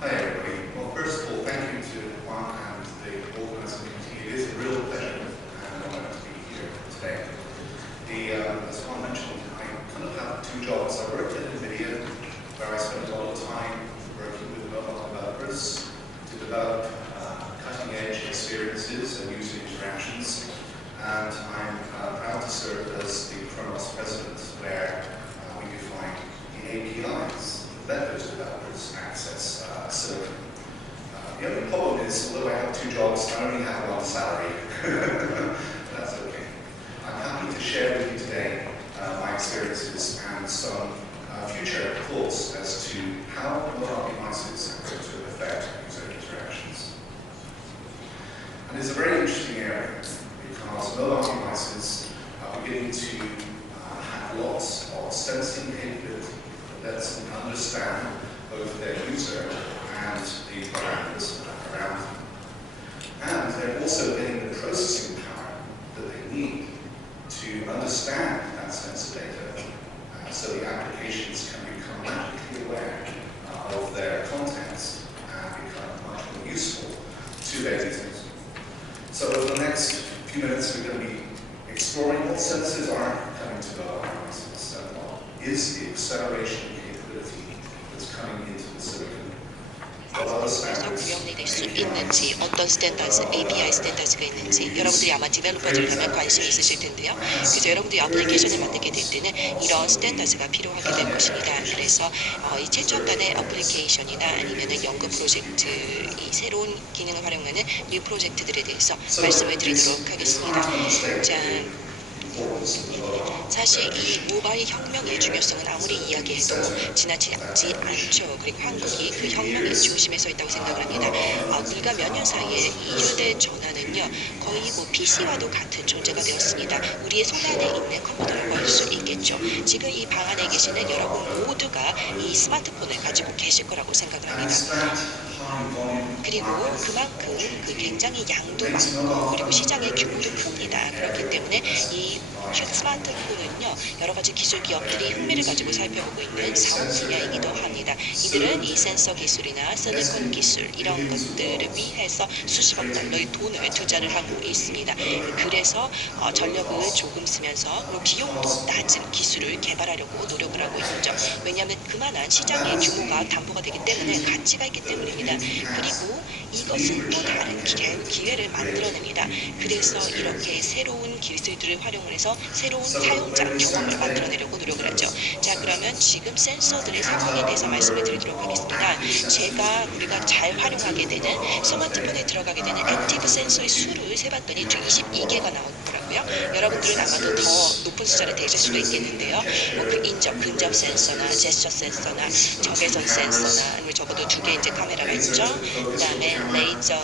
Hi everybody. Well, first of all, thank you to Juan and the organizing committee. It is a real pleasure and honor to be here today. As Juan mentioned, I kind of have two jobs. I work in NVIDIA, where I spend a lot of time working with mobile developers to develop cutting-edge experiences and user interactions. And I'm proud to serve as the Khronos president, where we define the APIs that let those developers access silicon. The only problem is, although I have two jobs, I only have one salary. That's okay. I'm happy to share with you today my experiences and some future thoughts as to how mobile devices are going to affect user interactions. And it's a very interesting area because mobile devices are beginning to have lots of sensing capability that lets them understand both their user and the parameters around them. And they're also getting the processing power that they need to understand that sensor data so the applications can become magically aware of their contents and become much more useful to their users. So over the next few minutes we're going to be exploring what sensors are coming to mobile devices and what is the acceleration capability that's coming into the silicon. 그래서 구현이 될 수 있는지, 어떤 스탠다드, API 스탠다드가 있는지 여러분들이 아마 디벨로퍼들이라면 관심이 있으실 텐데요. 그래서 여러분들이 애플리케이션을 만들게 될 때는 이런 스탠다드가 필요하게 될 것입니다. 그래서 이 최첨단의 애플리케이션이나 아니면 연구 프로젝트, 이 새로운 기능을 활용하는 뉴 프로젝트들에 대해서 말씀을 드리도록 하겠습니다. 자, 사실 이 모바일 혁명의 중요성은 아무리 이야기해도 지나치지 않죠. 그리고 한국이 그 혁명의 중심에 서 있다고 생각을 합니다. 불과 몇 년 사이에 이 휴대전화는요, 거의 뭐 PC와도 같은 존재가 되었습니다. 우리의 손안에 있는 컴퓨터라고 할 수 있겠죠. 지금 이 방 안에 계시는 여러분 모두가 이 스마트폰을 가지고 계실 거라고 생각을 합니다. 그리고 그만큼 굉장히 양도 많고 그리고 시장의 규모도 큽니다. 그렇기 때문에 이 스마트폰은요, 여러 가지 기술 기업들이 흥미를 가지고 살펴보고 있는 사업 분야이기도 합니다. 이들은 이 센서 기술이나 실리콘 기술 이런 것들을 위해서 수십억 달러의 돈을 투자를 하고 있습니다. 그래서 전력을 조금 쓰면서 비용도 낮은 기술을 개발하려고 노력을 하고 있죠. 왜냐하면 그만한 시장의 규모가 담보가 되기 때문에 가치가 있기 때문입니다. 그리고 이것은 또 다른 기회를 만들어냅니다. 그래서 이렇게 새로운 기술들을 활용을 해서 새로운 사용자 경험을 만들어내려고 노력을 하죠. 자, 그러면 지금 센서들의 상황에 대해서 말씀을 드리도록 하겠습니다. 우리가 잘 활용하게 되는 스마트폰에 들어가게 되는 액티브 센서의 수를 세봤더니 22개가 나오더라고요. 여러분들은 아마도 더 높은 숫자를 대실 수도 있겠는데요. 그 근접 센서나 제스처 센서나 적외선 센서나 아니면 적어도 2개 이제 카메라가 있죠. 그 다음에 레이저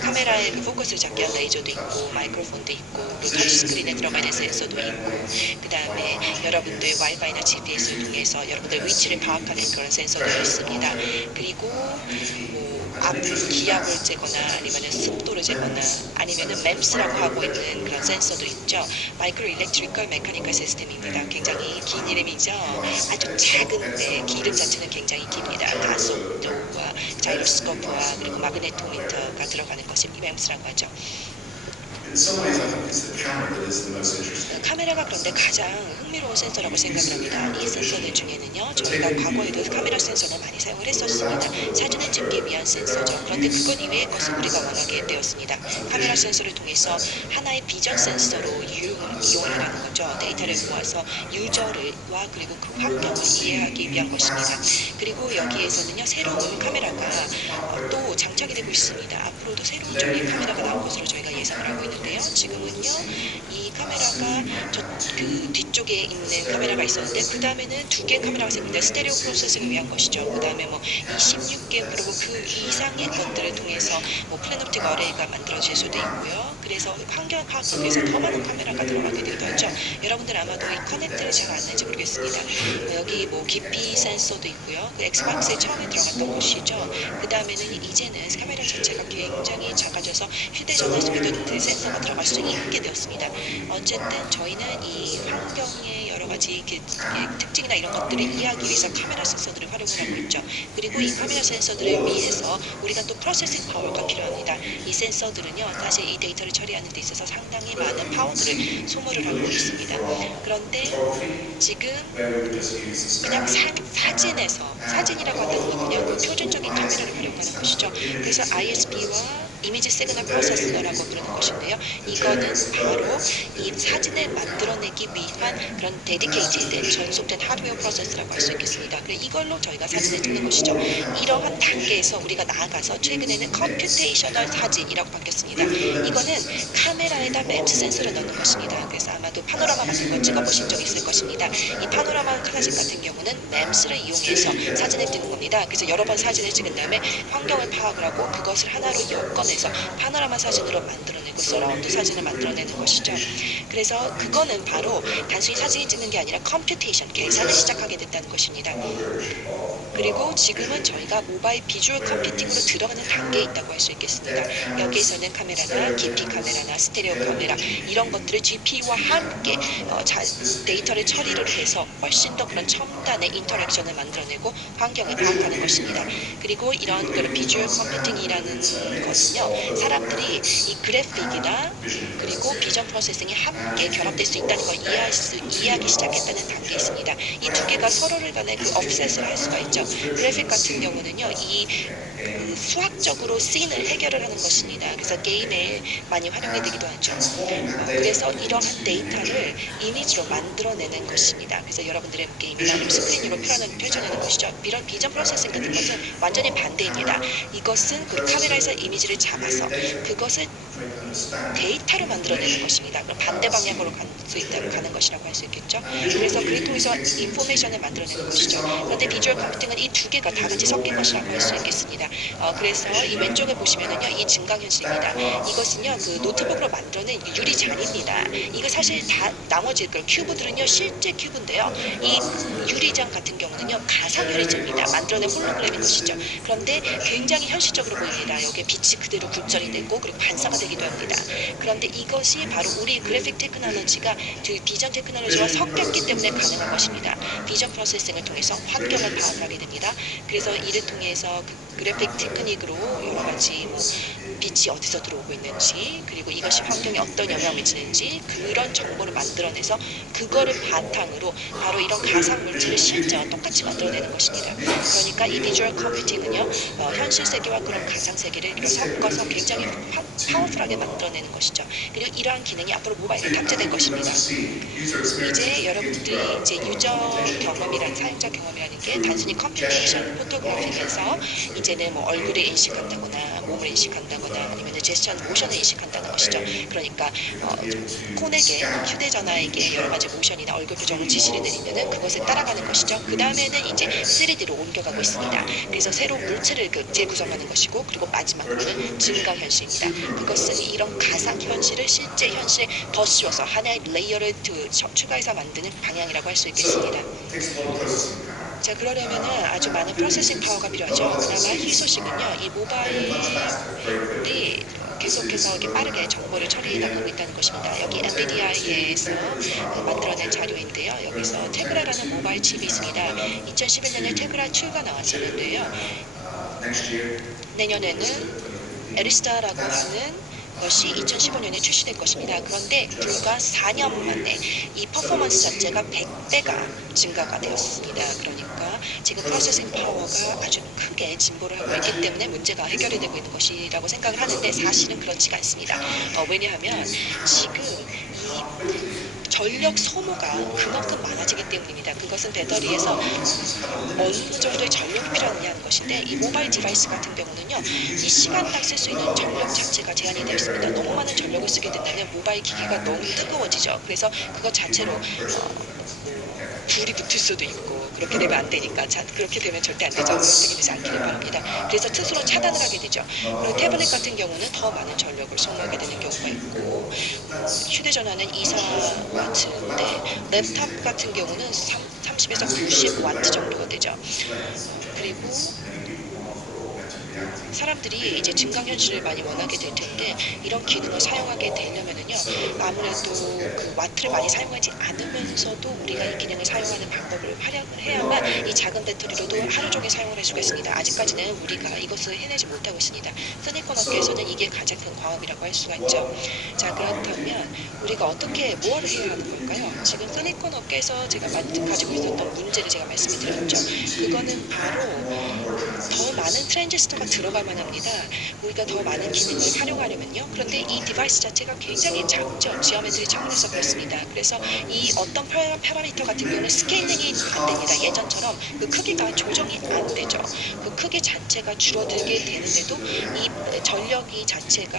카메라의 포커스를 잡게 한 레이저도 있고 마이크로폰도 있고 그리고 터치스크린에 들어가 있는 센서도 있고 그 다음에 여러분들 와이파이나 GPS를 통해서 여러분들 위치를 파악하는 그런 센서도 있습니다. 그리고 기압을 재거나 아니면 습도를 재거나 아니면 MEMS라고 하고 있는 그런 센서도 있죠. 마이크로 일렉트리컬 메카니컬 시스템입니다. 굉장히 긴 이름이죠. 아주 작은데 이름 자체는 굉장히 깁니다. 가속도와 자이로스코프와 그리고 마그네토미터가 들어가는 것이 MEMS라고 하죠. 카메라가 그런데 가장 흥미로운 센서라고 생각을 합니다. 이 센서들 중에는요, 저희가 과거에도 카메라 센서를 많이 사용을 했었습니다. 사진을 찍기 위한 센서죠. 그런데 그것 이외의 것은 우리가 원하게 되었습니다. 카메라 센서를 통해서 하나의 비전 센서로 이용을 하는 거죠. 데이터를 모아서 유저와 그리고 그 환경을 이해하기 위한 것입니다. 그리고 여기에서는요, 새로운 카메라가 또 장착이 되고 있습니다. 앞으로도 새로운 종류의 카메라가 나올 것으로 저희가 예상을 하고 있는데요. 지금은요, 이 카메라가 그 뒤쪽에 있는 카메라가 있었는데 그 다음에는 2개의 카메라가 생깁니다. 스테레오 프로세싱을 위한 것이죠. 그 다음에 이 16개 그리고 그 이상의 것들을 통해서 플래너틱 어레이가 만들어질 수도 있고요. 그래서 환경 파악을 위해서 더 많은 카메라가 들어가게 되기도 하죠. 여러분들 아마도 이 커넥트를 잘 아는지 모르겠습니다. 여기 깊이 센서도 있고요. 그 엑스박스에 처음에 들어갔던 것이죠. 그 다음에는 이제는 카메라 자체가 굉장히 작아져서 휴대전화 속에도 센서가 들어갈 수 있게 되었습니다. 어쨌든 저희는 이 환경에 여러 여러 가지 특징이나 이런 것들을 이해하기 위해서 카메라 센서들을 활용을 하고 있죠. 그리고 이 카메라 센서들을 위해서 우리가 또 프로세싱 파워가 필요합니다. 이 센서들은요, 사실 이 데이터를 처리하는 데 있어서 상당히 많은 파워들을 소모를 하고 있습니다. 그런데 지금 그냥 사진이라고 한다는 건 그냥 그 표준적인 카메라를 활용하는 것이죠. 그래서 ISP와 이미지 시그널 프로세서라고 부르는 것인데요. 이거는 바로 이 사진을 만들어내기 위한 그런 데디케이티드 전속된 하드웨어 프로세스라고 할 수 있겠습니다. 그래서 이걸로 저희가 사진을 찍는 것이죠. 이러한 단계에서 우리가 나아가서 최근에는 컴퓨테이셔널 사진이라고 바뀌었습니다. 이거는 카메라에다 맵스 센서를 넣는 것입니다. 그래서 아마도 파노라마 같은 거 찍어보신 적 있을 것입니다. 이 파노라마 사진 같은 경우는 맵스를 이용해서 사진을 찍는 겁니다. 그래서 여러 번 사진을 찍은 다음에 환경을 파악을 하고 그것을 하나로 엮어내서 파노라마 사진으로 만들어내고 서라운드 사진을 만들어내는 것이죠. 그래서 그거는 바로 단순히 사진을 찍는 게 아니라 컴퓨테이션, 계산을 시작하게 됐다는 것입니다. 그리고 지금은 저희가 모바일 비주얼 컴퓨팅으로 들어가는 단계에 있다고 할 수 있겠습니다. 여기에서는 카메라나 깊이 카메라나 스테레오 카메라 이런 것들을 GPU와 함께 데이터를 처리를 해서 훨씬 더 그런 첨단의 인터랙션을 만들어내고 환경을 파악하는 것입니다. 그리고 이런 그런 비주얼 컴퓨팅이라는 것은요, 사람들이 이 그래픽이나 그리고 비전 프로세싱이 함께 결합될 수 있다는 걸 이해하기 시작했다는 단계에 있습니다. 이 두 개가 서로를 간에 그 offset을 할 수가 있죠. 그래픽 같은 경우는요, 이 수학적으로 씬을 해결을 하는 것입니다. 그래서 게임에 많이 활용이 되기도 하죠. 그래서 이러한 데이터를 이미지로 만들어내는 것입니다. 그래서 여러분들의 게임이나 아니면 스크린으로 펼쳐내는 것이죠. 이런 비전 프로세싱 같은 것은 완전히 반대입니다. 이것은 그 카메라에서 이미지를 잡아서 그것을 데이터로 만들어내는 것입니다. 그럼 반대 방향으로 가는 것이라고 할 수 있겠죠. 그래서 그를 통해서 인포메이션을 만들어내는 것이죠. 그런데 비주얼 컴퓨팅은 이 두 개가 다 같이 섞인 것이라고 할 수 있겠습니다. 그래서 이 왼쪽에 보시면은요, 이 증강현실입니다. 이것은요, 그 노트북으로 만들어낸 유리잔입니다. 이거 사실 다 나머지 그 큐브들은요, 실제 큐브인데요. 이 유리잔 같은 경우는요, 가상 유리잔입니다. 만들어낸 홀로그램인 것이죠. 그런데 굉장히 현실적으로 보입니다. 여기에 빛이 그대로 굴절이 되고 그리고 반사가 되기도 합니다. 그런데 이것이 바로 우리 그래픽 테크놀로지가 그 비전 테크놀로지와 섞였기 때문에 가능한 것입니다. 비전 프로세싱을 통해서 환경을 파악하게 됩니다. 그래서 이를 통해서 그 그래픽 테크닉으로 여러 가지 빛이 어디서 들어오고 있는지, 그리고 이것이 환경에 어떤 영향을 미치는지 그런 정보를 만들어내서 그거를 바탕으로 바로 이런 가상 물질을 실제와 똑같이 만들어내는 것입니다. 그러니까 이 비주얼 컴퓨팅은요, 현실 세계와 그런 가상 세계를 섞어서 굉장히 파워풀하게 만들어내는 것이죠. 그리고 이러한 기능이 앞으로 모바일에 탑재될 것입니다. 이제 여러분들이 이제 유저 경험이라는, 사용자 경험이라는 게 단순히 컴퓨테이션 포토그래피면서 이제는 뭐 얼굴을 인식한다거나 몸을 인식한다거나 아니면 제스처 모션을 인식한다는 것이죠. 그러니까 폰에게, 휴대전화에게 여러 가지 모션이나 얼굴 표정을 지시를 내리면은 그것을 따라가는 것이죠. 그 다음에는 이제 3D로 옮겨가고 있습니다. 그래서 새로운 물체를 재구성하는 것이고, 그리고 마지막으로는 증강현실입니다. 그것은 이런 가상현실을 실제 현실에 더 씌워서 하나의 레이어를 추가해서 만드는 방향이라고 할 수 있겠습니다. 자, 그러려면은 아주 많은 프로세싱 파워가 필요하죠. 그나마 희소식은요, 이 모바일이 계속해서 이렇게 빠르게 정보를 처리해 나가고 있다는 것입니다. 여기 엔비디아에서 만들어낸 자료인데요. 여기서 테그라라는 모바일 칩이 있습니다. 2011년에 테그라 2가 나왔었는데요. 내년에는 에리스타라고 하는 것이 2015년에 출시될 것입니다. 그런데 불과 4년 만에 이 퍼포먼스 자체가 100배가 증가가 되었습니다. 그러니까 지금 프로세싱 파워가 아주 크게 진보를 하고 있기 때문에 문제가 해결이 되고 있는 것이라고 생각을 하는데, 사실은 그렇지가 않습니다. 왜냐하면 지금 이 전력 소모가 그만큼 많아지기 때문입니다. 그것은 배터리에서 어느 정도의 전력이 필요하느냐는 것인데, 이 모바일 디바이스 같은 경우는요, 이 시간당 쓸 수 있는 전력 자체가 제한이 되어 있습니다. 너무 많은 전력을 쓰게 된다면 모바일 기기가 너무 뜨거워지죠. 그래서 그것 자체로 불이 붙을 수도 있고, 그렇게 되면 안 되니까, 그렇게 되면 절대 안 되죠. 그렇게 되지 않기를 바랍니다. 그래서 스스로 차단을 하게 되죠. 그리고 태블릿 같은 경우는 더 많은 전력을 소모하게 되는 경우가 있고, 휴대전화는 24W인데 랩탑 같은 경우는 30에서 90W 정도가 되죠. 그리고 사람들이 이제 증강현실을 많이 원하게 될 텐데 이런 기능을 사용하게 되려면은요 아무래도 그 와트를 많이 사용하지 않으면서도 우리가 이 기능을 사용하는 방법을 활용을 해야만 이 작은 배터리로도 하루 종일 사용을 할 수가 있습니다. 아직까지는 우리가 이것을 해내지 못하고 있습니다. 스니커 업계에서는 이게 가장 큰 과업이라고 할 수가 있죠. 자, 그렇다면 우리가 어떻게 무엇을 해야 하는 걸까요? 지금 스니커 업계에서 제가 가지고 있었던 문제를 제가 말씀을 드렸죠. 그거는 바로 더 많은 트랜지스터가 들어가만 합니다. 우리가 더 많은 기능을 활용하려면요. 그런데 이 디바이스 자체가 굉장히 작죠. 지오메트리 차원에서 그렇습니다. 그래서 이 어떤 파라미터 같은 경우는 스케일링이 안 됩니다. 예전처럼 그 크기가 조정이 안 되죠. 그 크기 자체가 줄어들게 되는데도 이 전력이 자체가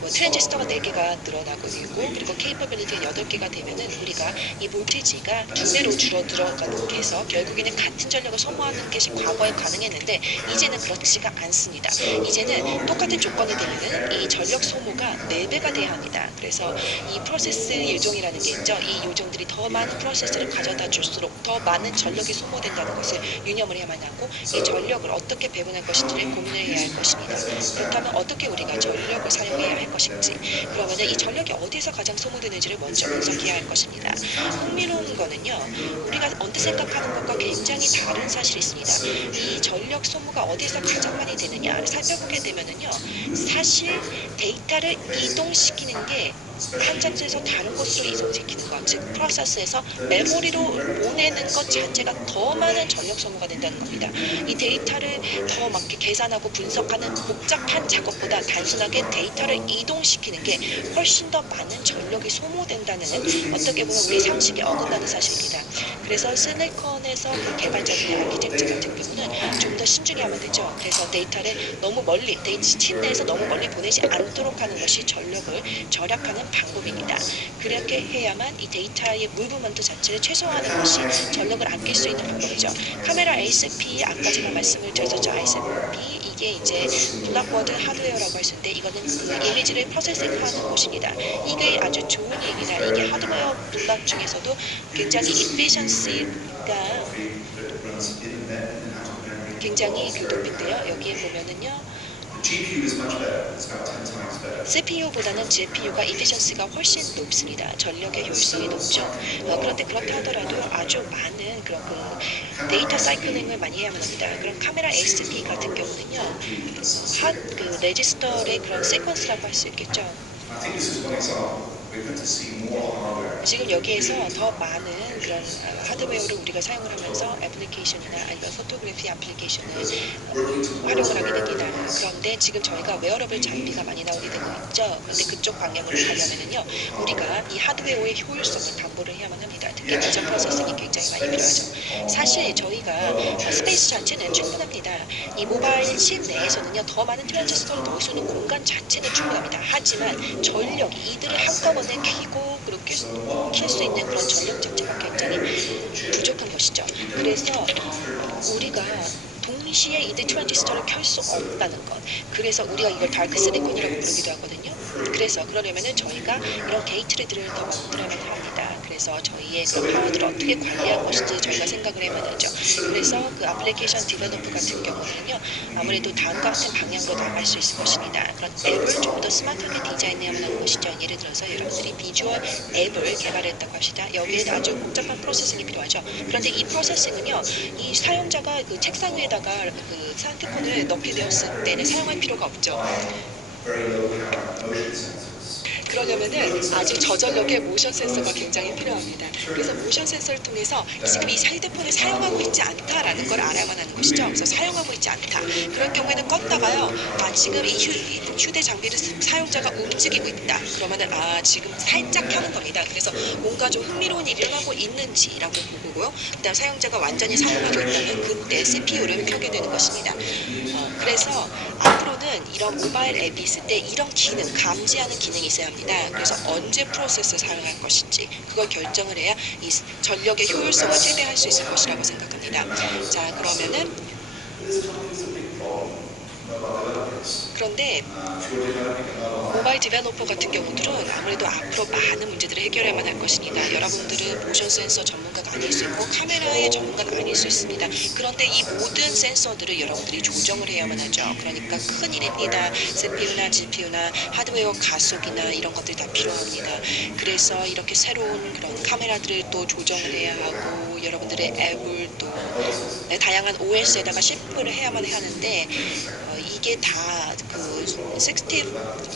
뭐 트랜지스터가 4개가 늘어나고 있고 그리고 케이퍼빌리티가 8개가 되면은 우리가 이 볼테이지가 2배로 줄어들어가게 해서 결국에는 같은 전력을 소모하는 것이 과거에 가능했는데 이제는 그렇지가 않습니다. 이제는 똑같은 조건이 되면은 이 전력 소모가 4배가 돼야 합니다. 그래서 이 프로세스 요정이라는 게 있죠. 이 요정들이 더 많은 프로세스를 가져다 줄수록 더 많은 전력이 소모된다는 것을 유념을 해야만 하고 이 전력을 어떻게 배분할 것인지를 고민을 해야 할 것입니다. 그렇다면 어떻게 우리가 전력을 사용해야 할 것인지 그러면 이 전력이 어디서 가장 소모되는지를 먼저 분석해야 할 것입니다. 흥미로운 거는요. 우리가 언뜻 생각하는 것과 굉장히 다른 사실이 있습니다. 이 전력 소모가 어디서 가장 많이 되느냐를 살펴보게 되면은요. 사실 데이터를 이동시키는 게 한 장소에서 다른 곳으로 이동시키는 것, 즉 프로세스에서 메모리로 보내는 것 자체가 더 많은 전력 소모가 된다는 겁니다. 이 데이터를 더 막 계산하고 분석하는 복잡한 작업보다 단순하게 데이터를 이동시키는 게 훨씬 더 많은 전력이 소모된다는 어떻게 보면 우리 상식에 어긋나는 사실입니다. 그래서 실리콘에서 그 개발자들의 아키텍처 같은 경우는 좀 더 신중히 하면 되죠. 그래서 데이터를 너무 멀리, 칩 내에서 너무 멀리 보내지 않도록 하는 것이 전력을 절약하는 방법입니다. 그렇게 해야만 이 데이터의 무브먼트 자체를 최소화하는 것이 전력을 아낄 수 있는 방법이죠. 카메라 ASP 아까 제가 말씀을 드렸었죠. ASP 이게 이제 블락버드 하드웨어라고 할 수 있는데 이거는 그 이미지를 프로세싱하는 곳입니다. 이게 아주 좋은 얘기다. 이게 하드웨어 블락 중에서도 굉장히 efficiency가 굉장히 높은데요. 여기에 보면은요. CPU보다는 GPU가 efficiency가 훨씬 높습니다. 전력의 효율성이 높죠. 그런데 그렇다 하더라도 아주 많은 그런 그 데이터 사이클링을 많이 해야만 합니다. 그럼 카메라 ASP 같은 경우는요, 그 레지스터의 그런 시퀀스라고 할 수 있겠죠. 지금 여기에서 더 많은 그런 하드웨어를 우리가 사용을 하면서 애플리케이션이나 아니면 포토그래피 애플리케이션을 활용을 하게 됩니다. 그런데 지금 저희가 웨어러블 장비가 많이 나오게 되고 있죠. 그런데 그쪽 방향으로 가려면은요, 우리가 이 하드웨어의 효율성을 담보를 해야만 합니다. 특히 디저 프로세싱이 굉장히 많이 필요하죠. 사실 저희가 스페이스 자체는 충분합니다. 이 모바일 칩 내에서는요, 더 많은 트랜지스터를 넣을 수 있는 공간 자체는 충분합니다. 하지만 전력이 이들을 한꺼번에 켜고 그렇게 킬 수 있는 그런 전력 자체가 굉장히 부족한 것이죠. 그래서 우리가 동시에 이들 트랜지스터를 켤 수 없다는 것. 그래서 우리가 이걸 다크 시리콘이라고 부르기도 하거든요. 그래서 그러려면은 저희가 이런 게이트들을 더 만들어야 합니다. 그래서 저희의 그 파워들을 어떻게 관리할 것인지 저희가 생각을 해야만 하죠. 그래서 그 애플리케이션 디벨로퍼 같은 경우는요, 아무래도 다음과 같은 방향으로 나갈 수 있을 것입니다. 그런 앱을 좀 더 스마트하게 디자인해야만 하는 것이죠. 예를 들어서 여러분들이 비주얼 앱을 개발했다고 합시다. 여기에 아주 복잡한 프로세싱이 필요하죠. 그런데 이 프로세싱은요, 이 사용자가 그 책상 위에다가 그 스마트폰을 넣게 되었을 때는 사용할 필요가 없죠. 그러려면은 아주 저전력의 모션 센서가 굉장히 필요합니다. 그래서 모션 센서를 통해서 지금 이 핸드폰을 사용하고 있지 않다라는 걸 알아야만 하는 것이죠. 그래서 사용하고 있지 않다. 그런 경우에는 껐다가요. 지금 이 휴대 장비를 사용자가 움직이고 있다. 그러면은 지금 살짝 켜는 겁니다. 그래서 뭔가 좀 흥미로운 일이 일어나고 있는지라고 보고요. 그다음 사용자가 완전히 사용하고 있다면 그때 CPU를 켜게 되는 것입니다. 그래서 앞으로는 이런 모바일 앱이 있을 때 이런 기능, 감지하는 기능이 있어야 합니다. 그래서 언제 프로세스를 사용할 것인지 그걸 결정을 해야 이 전력의 효율성을 최대화할 수 있을 것이라고 생각합니다. 자, 그러면은 mobile developers. 그런데 If you're developing a mobile app, 모바일 디벨로퍼 같은 경우들은 아무래도 앞으로 많은 문제들을 해결해야만 할 것이니까 여러분들은 모션 센서 전문가가 아닐 수 있고 카메라의 전문가는 아닐 수 있습니다. 그런데 이 모든 센서들을 여러분들이 조정을 해야만 하죠. 그러니까 큰일입니다. CPU나 GPU나 하드웨어 가속이나 이런 것들이 다 필요합니다. 그래서 이렇게 새로운 그런 카메라들을 또 조정을 해야 하고 여러분들의 앱을 또 다양한 OS에다가 심플을 해야만 하는데 이게 다 그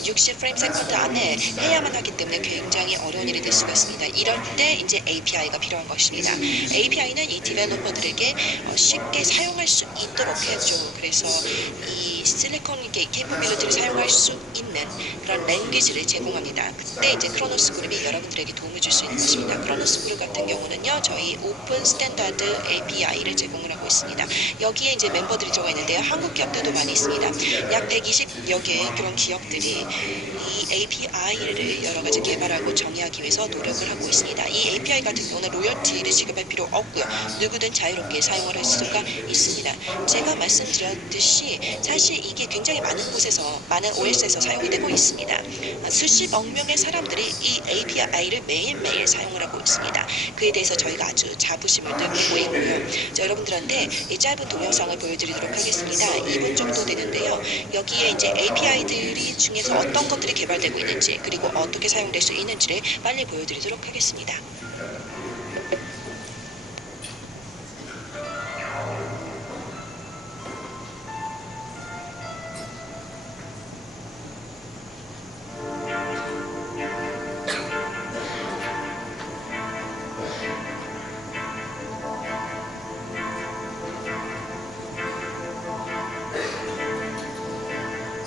60 프레임 세컨드 안에 해야만 하기 때문에 굉장히 어려운 일이 될 수가 있습니다. 이럴 때 이제 API가 필요한 것입니다. API는 이 디벨로퍼들에게 쉽게 사용할 수 있도록 해줘. 그래서 이 실리콘 케이퍼빌리티를 사용할 수 있는 그런 랭귀지를 제공합니다. 그때 이제 크로노스 그룹이 여러분들에게 도움을 줄 수 있는 것입니다. 크로노스 그룹 같은 경우는요, 저희 오픈 스탠다드 API를 제공을 하고 있습니다. 여기에 이제 멤버들이 들어가 있는데요. 한국 기업들도 많이 있습니다. 약 120여 개의 그런 기업들이 이 API를 여러 가지 개발하고 정의하기 위해서 노력을 하고 있습니다. 이 API 같은 경우는 로열티를 지급할 필요 없고요. 누구든 자유롭게 사용을 할 수가 있습니다. 제가 말씀드렸듯이 사실 이게 굉장히 많은 곳에서, 많은 OS에서 사용이 되고 있습니다. 수십억 명의 사람들이 이 API를 매일매일 사용을 하고 있습니다. 그에 대해서 저희가 아주 자부심을 느끼고 있고요. 자, 여러분들한테 이 짧은 동영상을 보여드리도록 하겠습니다. 2분 정도 되는데요. 여기에 이제 API들이 중에서 어떤 것들이 개발되고 있는지 그리고 어떻게 사용될 수 있는지를 빨리 보여드리도록 하겠습니다.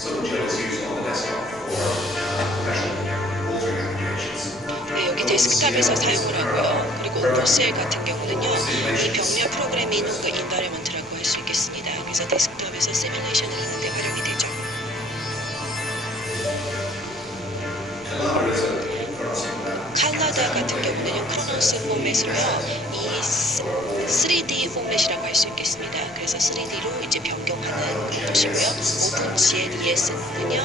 so Gel is used on the desktop for professional altering applications. 네, 여기 데스크탑에서 사용을 하고요. 그리고 오픈셀 같은 경우는요, 이 벽면 프로그래밍 그 인바이러먼트라고 할 수 있겠습니다. 그래서 데스크탑에서 시뮬레이션을 하는데 활용이 되죠. Collada is a cross format. 칼라다 같은 경우는요, 크로노스 포맷으로요, 이 3D 포맷이라고 할 수 있겠습니다. 그래서 3D로 이제 변경하는 것이고요. 오픈 GLES는요,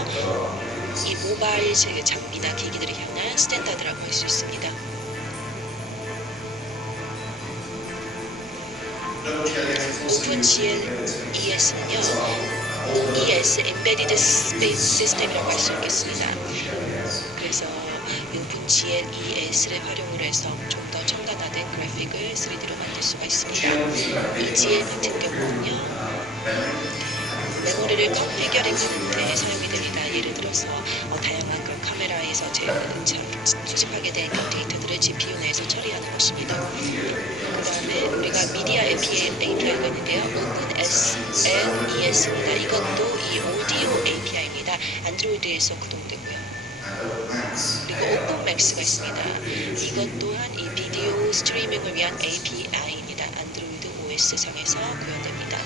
이 모바일 장비나 기기들을 향한 스탠다드라고 할 수 있습니다. 오픈 GLES는요, OES Embedded Space System이라고 할 수 있겠습니다. 그래서 오픈 GLES를 활용을 해서 좀 더 첨단화된 그래픽을 3D로 만들 수가 있습니다. 이 GL 같은 경우는요, 메모리를 컨피겨링 하는 데 사용이 됩니다. 예를 들어서 다양한 그런 카메라에서 수집하게 된 그런 데이터들을 GPU 내에서 처리하는 것입니다. 그 다음에 우리가 미디어 API가 있는데요. OpenSLES입니다. 이것도 이 오디오 API입니다. 안드로이드에서 구동되고요. 그리고 오픈맥스가 있습니다. 이것 또한 이 비디오 스트리밍을 위한 API입니다. 안드로이드 OS상에서 구현됩니다.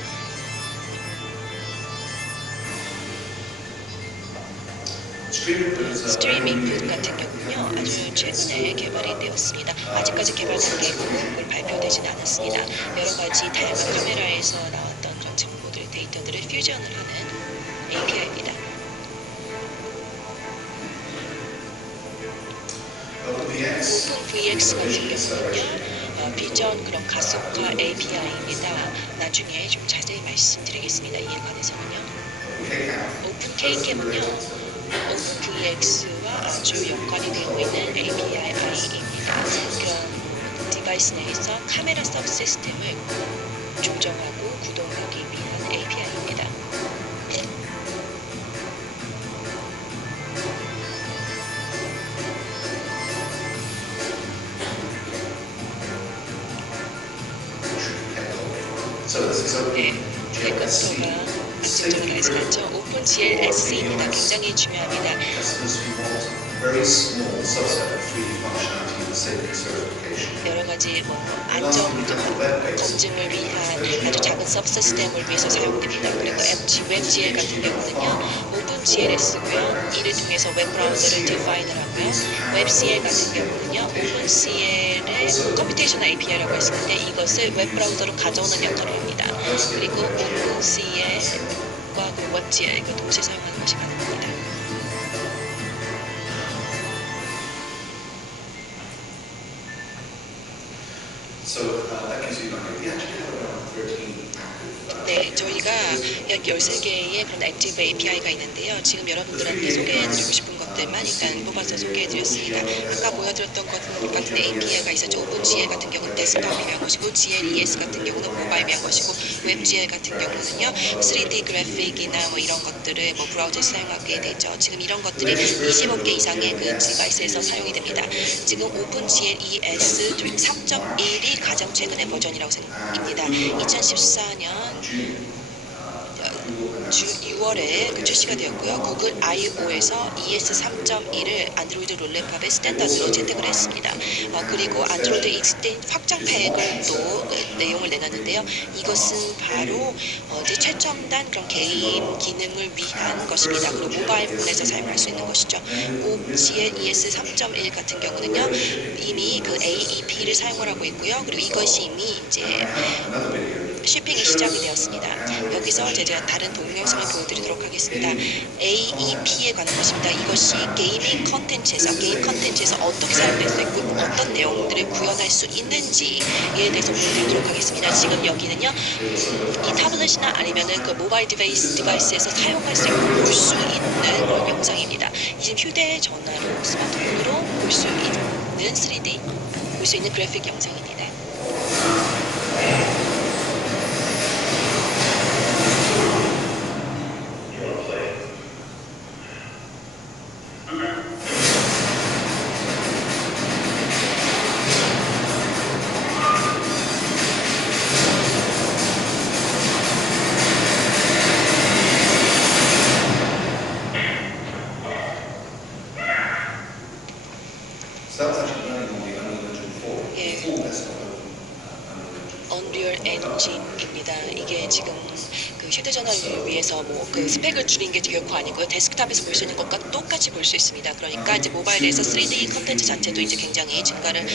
스트리밍 붓 같은 경우는요, 아주 최근에 개발이 되었습니다. 아직까지 개발 단계고 발표되진 않았습니다. 여러 가지 다양한 카메라에서 나왔던 그런 정보들, 데이터들을 퓨전을 하는 API입니다. 오픈 VX 같은 경우는요, 비전 그런 가속화 API입니다. 나중에 좀 자세히 말씀드리겠습니다. 이에 관해서는요. 오픈 Kcam은요, 오픈 VX와 아주 연관이 되고 있는 API입니다. 그런 디바이스 내에서 카메라 서브 시스템을 조정하고 구동하기 위한 API입니다. 네, 컴퓨터가 안정적으로 해서 맞죠. 오픈 GLSC입니다. 굉장히 중요합니다. 여러 가지 안전 검증을 위한 아주 작은 서브시스템을 위해서 사용됩니다. 그리고 WebGL 같은 경우는요, OpenGLS고요. 이를 통해서 웹브라우저를 디파인을 하고요. WebCL 같은 경우는요, OpenCL의 컴퓨테이션 API라고 할 수 있는데 이것을 웹브라우저로 가져오는 역할을 합니다. 그리고 OpenCL과 GL 그 WebGL 그 동시에 사용하는 것이 가능합니다. So that gives you an idea. We actually have around 13 active. 네, 저희가 약 13개의 그런 액티브 API가 있는데요. 지금 여러분들한테 소개해드리고 싶은 것들만 일단 뽑아서 소개해드렸습니다. 아까 보여드렸던 것 같은 API가 있었죠. OpenGL 같은 경우는 데스크톱을 위한 것이고, GLES 같은 경우는 모바일 위한 것이고, WebGL 같은 경우는요, 3D 그래픽이나 뭐 이런 것들을 뭐 브라우저에서 사용하게 되죠. 지금 이런 것들이 25개 이상의 그 디바이스에서 사용이 됩니다. 지금 OpenGL ES 3.1이 가장 최근의 버전이라고 생각합니다. 2014년 6월에 출시가 되었고요. 구글 I/O에서 ES 3.1을 안드로이드 롤랩팝의 스탠다드로 채택을 했습니다. 그리고 안드로이드 익스텐 확장팩을 또 내용을 내놨는데요. 이것은 바로 이제 최첨단 그런 게임 기능을 위한 것입니다. 그리고 모바일 폰에서 사용할 수 있는 것이죠. OpenGL ES 3.1 같은 경우는요, 이미 그 AEP를 사용을 하고 있고요. 그리고 이것이 이미 이제 shipping이 시작이 되었습니다. 여기서 제가 다른 동영상을 보여드리도록 하겠습니다. AEP에 관한 것입니다. 이것이 게임 컨텐츠에서 어떻게 사용될 수 있고 어떤 내용들을 구현할 수 있는지에 대해서 보여드리도록 하겠습니다. 지금 여기는요, 이 타블렛이나 아니면은 그 모바일 디바이스에서 사용할 수 있고 볼 수 있는 그런 영상입니다. 지금 휴대전화로 스마트폰으로 볼 수 있는 3D 볼 수 있는 그래픽 영상입니다. So that was actually running on the Unreal Engine 4. 예. Full desktop Unreal Engine 4. Unreal Engine입니다. 이게 지금 그 휴대전화를 위해서 뭐 그 스펙을 줄인 게 결코 아니고요. 데스크탑에서 볼 수 있는 것과 똑같이 볼 수 있습니다. 그러니까 이제 모바일에서 3D 컨텐츠 자체도 이제 굉장히 증가를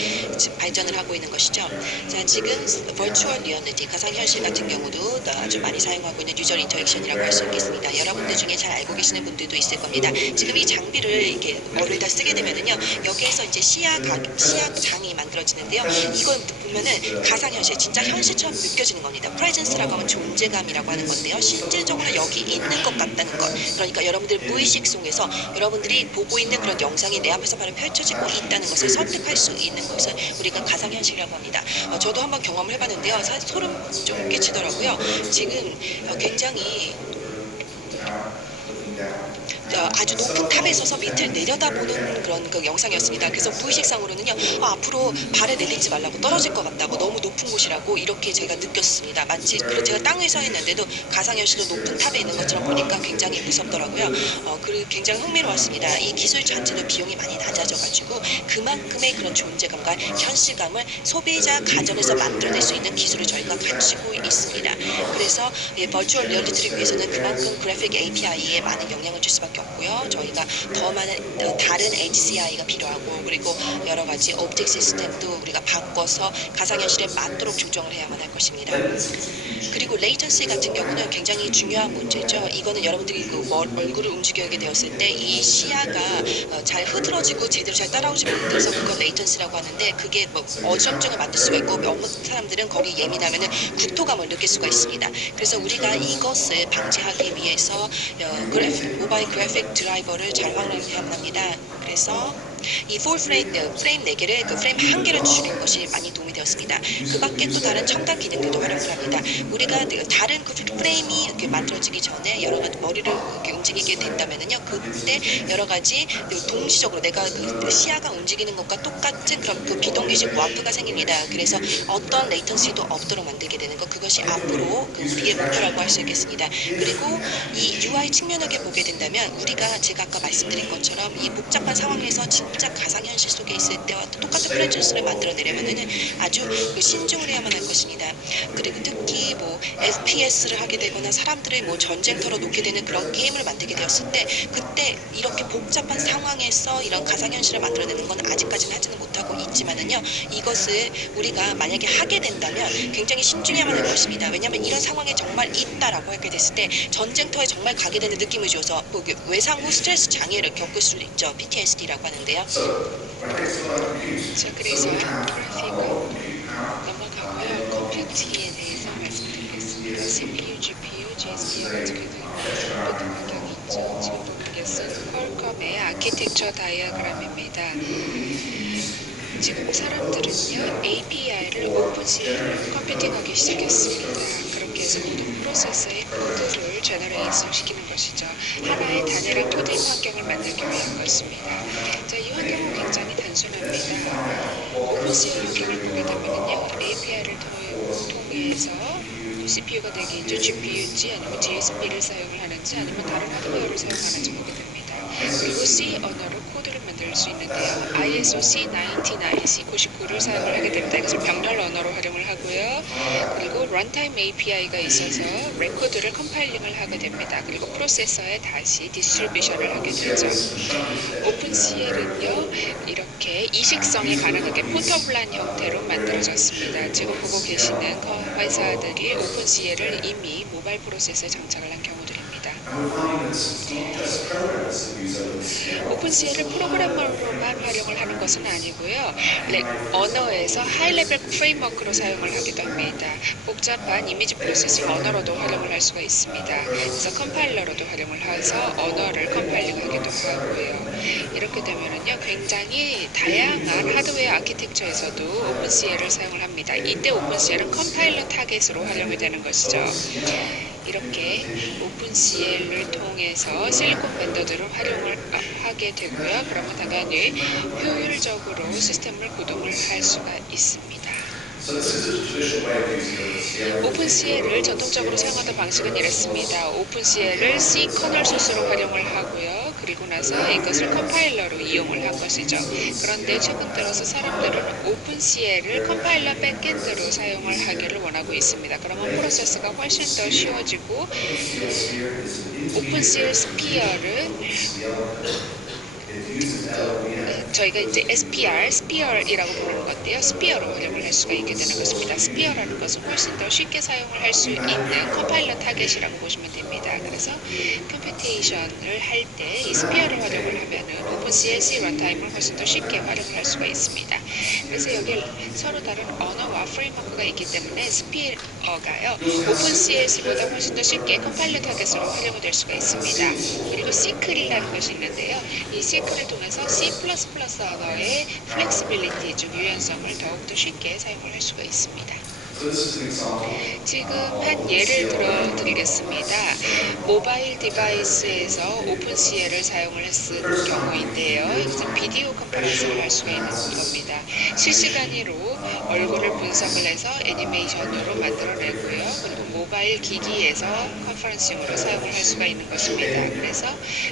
발전을 하고 있는 것이죠. 자, 지금 버추얼 리얼리티 가상현실 같은 경우도 아주 많이 사용하고 있는 유저 인터랙션이라고 할 수 있겠습니다. 여러분들 중에 잘 알고 계시는 분들도 있을 겁니다. 지금 이 장비를 이렇게 머리에다 쓰게 되면은요, 여기에서 이제 시야장이 만들어지는데요. 이걸 보면은 가상현실, 진짜 현실처럼 느껴지는 겁니다. 프레젠스라고 하면 존재감이라고 하는 건데요. 실질적으로 여기 있는 것 같다는 것. 그러니까 여러분들 무의식 속에서 여러분들이 보고 있는 그런 영상이 내 앞에서 바로 펼쳐지고 있다는 것을 설득할 수 있는 것을 우리가 가상현실이라고 합니다. 저도 한번 경험을 해봤는데요. 사실 소름 좀 끼치더라고요. 지금 굉장히 아주 높은 탑에 서서 밑을 내려다보는 그런 그 영상이었습니다. 그래서 무의식상으로는요, 앞으로 발을 내딛지 말라고, 떨어질 것 같다고, 너무 높은 곳이라고 이렇게 제가 느꼈습니다. 마치 그리고 제가 땅에서 했는데도 가상현실로 높은 탑에 있는 것처럼 보니까 굉장히 무섭더라고요. 그리고 굉장히 흥미로웠습니다. 이 기술 자체도 비용이 많이 낮아져가지고 그만큼의 그런 존재감과 현실감을 소비자 가정에서 만들어낼 수 있는 기술을 저희가 갖추고 있습니다. 그래서 버추얼 리얼리티를 위해서는 그만큼 그래픽 API에 많은 영향을 줄 수밖에 없고요. 저희가 더 많은 다른 HCI가 필요하고, 그리고 여러 가지 옵틱 시스템도 우리가 바꿔서 가상현실에 맞도록 조정을 해야만 할 것입니다. 그리고 레이턴시 같은 경우는 굉장히 중요한 문제죠. 이거는 여러분들이 그 얼굴을 움직이게 되었을 때 이 시야가 잘 흐트러지고 제대로 잘 따라오지 못해서 그걸 레이턴시라고 하는데, 그게 뭐 어지럼증을 만들 수가 있고 어떤 사람들은 거기 예민하면은 구토감을 느낄 수가 있습니다. 그래서 우리가 이것을 방지하기 위해서 모바일 그래픽 드라이버를 잘 활용해야만 합니다. 그래서 이 프레임 4개를 그 프레임 1개를 줄인 것이 많이 도움이 되었습니다. 그 밖에 또 다른 첨단 기능들도 활용을 합니다. 우리가 다른 그 프레임이 이렇게 만들어지기 전에 여러 가지 머리를 이렇게 움직이게 된다면은요, 그때 여러 가지 동시적으로 내가 그 시야가 움직이는 것과 똑같은 그런 그 비동기식 와프가 생깁니다. 그래서 어떤 레이턴시도 없도록 만들게 되는 것, 그것이 앞으로 그 우리의 목표라고 할 수 있겠습니다. 그리고 이 UI 측면을 보게 된다면 우리가 제가 아까 말씀드린 것처럼 이 복잡한 상황에서 진짜 가상현실 속에 있을 때와 똑같은 프레젠스를 만들어내려면은 아주 신중을 해야만 할 것입니다. 그리고 특히 뭐 FPS를 하게 되거나 사람들을 뭐 전쟁터로 놓게 되는 그런 게임을 만들게 되었을 때, 그때 이렇게 복잡한 상황에서 이런 가상현실을 만들어내는 건 아직까지는 하지는 못하고 하고 있지만은요, 이것을 우리가 만약에 하게 된다면 굉장히 신중해야만 할 것입니다. 왜냐하면 이런 상황에 정말 있다라고 하게 됐을 때 전쟁터에 정말 가게 되는 느낌을 줘서 외상 후 스트레스 장애를 겪을 수도 있죠. PTSD라고 하는데요. 자, 그래서 그래픽 넘어가고요. 컴퓨팅에 대해서 말씀드리겠습니다. CPU, GPU, GSPU 같은 모든 환경이 있죠. 지금 보는 것은 퀄컴의 아키텍처 다이어그램입니다. 지금 사람들은요, API를 오픈CL로 컴퓨팅하기 시작했습니다. 그렇게 해서 모든 프로세서의 코드를 제너레이션 시키는 것이죠. 하나의 단일한 코딩 환경을 만들기 위한 것입니다. 자, 이 환경은 굉장히 단순합니다. 오픈CL 환경을 보게 되면요, API를 통해서 CPU가 되겠죠, GPU인지 아니면 DSP를 사용을 하는지 아니면 다른 하드웨어를 사용하는지 보게 됩니다. 그리고 C 언어로 코드를 만들 수 있는데요. ISO C99, C99를 사용을 하게 됩니다. 이것을 병렬 언어로 활용을 하고요. 그리고 런타임 API가 있어서 레코드를 컴파일링을 하게 됩니다. 그리고 프로세서에 다시 디스트리뷰션을 하게 되죠. 오픈CL은요, 이렇게 이식성이 가능하게 포터블한 형태로 만들어졌습니다. 지금 보고 계시는 회사들이 오픈CL을 이미 모바일 프로세서에 장착을 한 경우들입니다. 오픈CL을 프로그래머로만 활용을 하는 것은 아니고요. 언어에서 하이레벨 프레임워크로 사용을 하기도 합니다. 복잡한 이미지 프로세싱 언어로도 활용을 할 수가 있습니다. 그래서 컴파일러로도 활용을 해서 언어를 컴파일링하기도 하고요. 이렇게 되면은요, 굉장히 다양한 하드웨어 아키텍처에서도 오픈CL을 사용을 합니다. 이때 오픈CL은 컴파일러 타겟으로 활용이 되는 것이죠. 이렇게 오픈CL을 통해서 실리콘 밴더들을 활용을 하게 되고요. 그러면 당연히 효율적으로 시스템을 구동을 할 수가 있습니다. 오픈CL을 전통적으로 사용하던 방식은 이렇습니다. 오픈CL을 C 커널 소스로 활용을 하고요. 그리고 나서 이것을 컴파일러로 이용을 한 것이죠. 그런데 최근 들어서 사람들은 오픈CL을 컴파일러 백엔드로 사용을 하기를 원하고 있습니다. 그러면 프로세스가 훨씬 더 쉬워지고 오픈CL 스피어를 저희가 이제 스피어이라고 부르는 건데요. 스피어로 활용을 할 수가 있게 되는 것입니다. 스피어라는 것은 훨씬 더 쉽게 사용을 할 수 있는 컴파일러 타겟이라고 보시면 됩니다. 그래서 컴퓨테이션을 할 때 이 스피어를 활용을 하면은 오픈CL C 런타임을 훨씬 더 쉽게 활용을 할 수가 있습니다. 그래서 여기 서로 다른 언어와 프레임워크가 있기 때문에 스피어가요, 오픈CLC보다 훨씬 더 쉽게 컴파일러 타겟으로 활용이 될 수가 있습니다. 그리고 시클이라는 것이 있는데요. 이 시클을 통해서 C++ 언어의 플렉시빌리티, 즉 유연성을 더욱더 쉽게 사용을 할 수가 있습니다. 지금 한 예를 들어 드리겠습니다. 모바일 디바이스에서 오픈CL을 사용을 했을 경우인데요. 이것은 비디오 컨퍼런스를 할 수가 있는 겁니다. 실시간으로 얼굴을 분석을 해서 애니메이션으로 만들어내고요. 그리고 모바일 기기에서 컨퍼런싱으로 사용을 할 수가 있는 것입니다. 그래서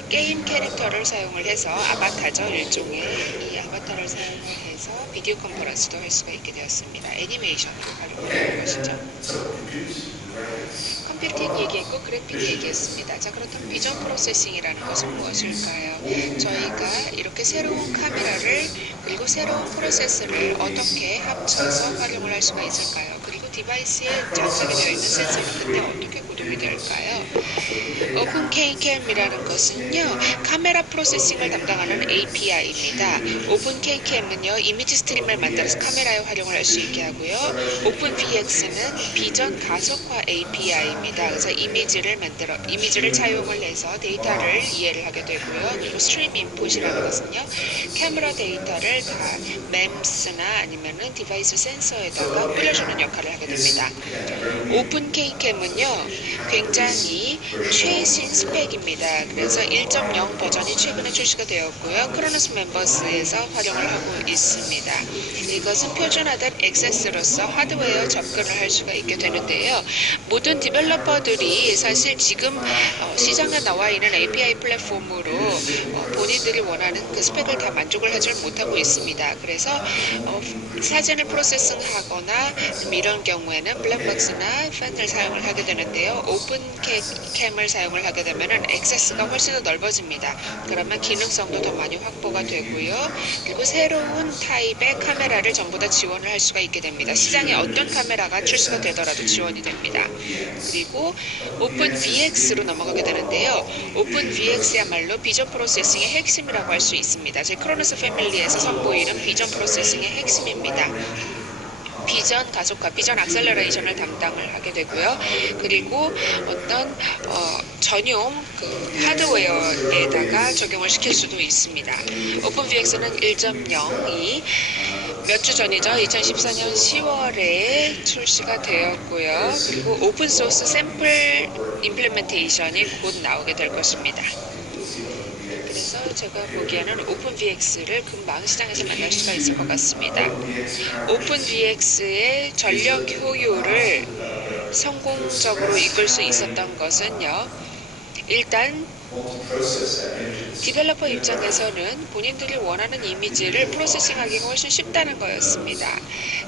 게임 캐릭터를 사용을 해서 아바타죠, 일종의 이 아바타를 사용을 해서 비디오 컨퍼런스도 할 수가 있게 되었습니다. 애니메이션으로 활용하는 것이죠. 컴퓨팅 얘기했고 그래픽 얘기했습니다. 자, 그렇다면 비전 프로세싱이라는 것은 무엇일까요? 저희가 이렇게 새로운 카메라를 그리고 새로운 프로세스를 어떻게 합쳐서 활용을 할 수가 있을까요? 그리고 디바이스에 장착이 되어 있는 센서는 그때 어떻게 구동이 될까요? 오픈KCam이라는 것은요, 카메라 프로세싱을 담당하는 API입니다. 오픈KCam은요, 이미지 스트림을 만들어서 카메라에 활용을 할 수 있게 하고요. 오픈VX는 비전 가속화 API입니다. 그래서 이미지를 차용을 해서 데이터를 이해를 하게 되고요. 그리고 스트림 인풋이라는 것은요, 카메라 데이터를 다 MEMS나 아니면은 디바이스 센서에다가 뿌려주는 역할을 하게 됩니다. 오픈KCam은요, 굉장히 최신 스펙입니다. 그래서 1.0 버전이 최근에 출시가 되었고요. 크로노스 멤버스에서 활용을 하고 있습니다. 이것은 표준화된 액세스로서 하드웨어 접근을 할 수가 있게 되는데요. 모든 디벨로퍼들이 사실 지금 시장에 나와 있는 API 플랫폼으로 본인들이 원하는 그 스펙을 다 만족을 하지 못하고 있습니다. 그래서 사진을 프로세싱하거나 이런 경우에는 블랙박스나 팬을 사용을 하게 되는데요. 중에서 오픈 캠을 사용을 하게 되면은 액세스가 훨씬 더 넓어집니다. 그러면 기능성도 더 많이 확보가 되고요. 그리고 새로운 타입의 카메라를 전부 다 지원을 할 수가 있게 됩니다. 시장에 어떤 카메라가 출시가 되더라도 지원이 됩니다. 그리고 오픈 VX로 넘어가게 되는데요. 오픈 VX야말로 비전 프로세싱의 핵심이라고 할 수 있습니다. 제 크로노스 패밀리에서 선보이는 비전 프로세싱의 핵심입니다. 비전 가속화, 비전 악셀러레이션을 담당을 하게 되고요. 그리고 어떤 전용 하드웨어에다가 적용을 시킬 수도 있습니다. 오픈VX는 1.0이 몇 주 전이죠. 2014년 10월에 출시가 되었고요. 그리고 오픈소스 샘플 임플리멘테이션이 곧 나오게 될 것입니다. 그래서 제가 보기에는 오픈VX를 금방 시장에서 만날 수가 있을 것 같습니다. 오픈VX의 전력 효율을 성공적으로 이끌 수 있었던 것은요. 일단 디벨로퍼 입장에서는 본인들이 원하는 이미지를 프로세싱하기가 훨씬 쉽다는 거였습니다.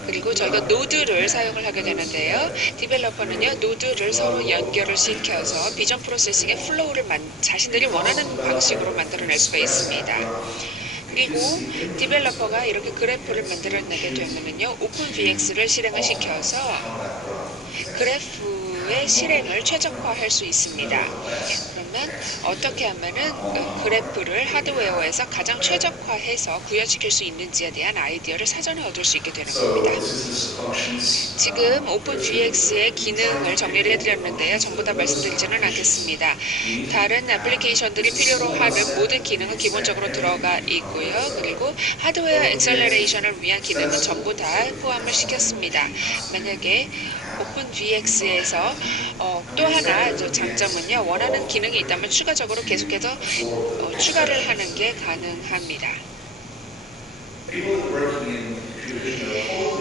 그리고 저희가 노드를 사용을 하게 되는데요. 디벨로퍼는요, 노드를 서로 연결을 시켜서 비전 프로세싱의 플로우를 자신들이 원하는 방식으로 만들어낼 수가 있습니다. 그리고 디벨로퍼가 이렇게 그래프를 만들어내게 되면은요, 오픈VX를 실행을 시켜서 그래프의 실행을 최적화할 수 있습니다. 그러면 어떻게 하면은 그래프를 하드웨어에서 가장 최적화해서 구현시킬 수 있는지에 대한 아이디어를 사전에 얻을 수 있게 되는 겁니다. 지금 오픈VX의 기능을 정리를 해드렸는데요. 전부 다 말씀드리지는 않겠습니다. 다른 애플리케이션들이 필요로 하는 모든 기능은 기본적으로 들어가 있고요. 그리고 하드웨어 액셀러레이션을 위한 기능은 전부 다 포함을 시켰습니다. 만약에 오픈VX에서 또 하나 장점은요. 원하는 기능이 있다면 추가적으로 계속해서 추가를 하는 게 가능합니다.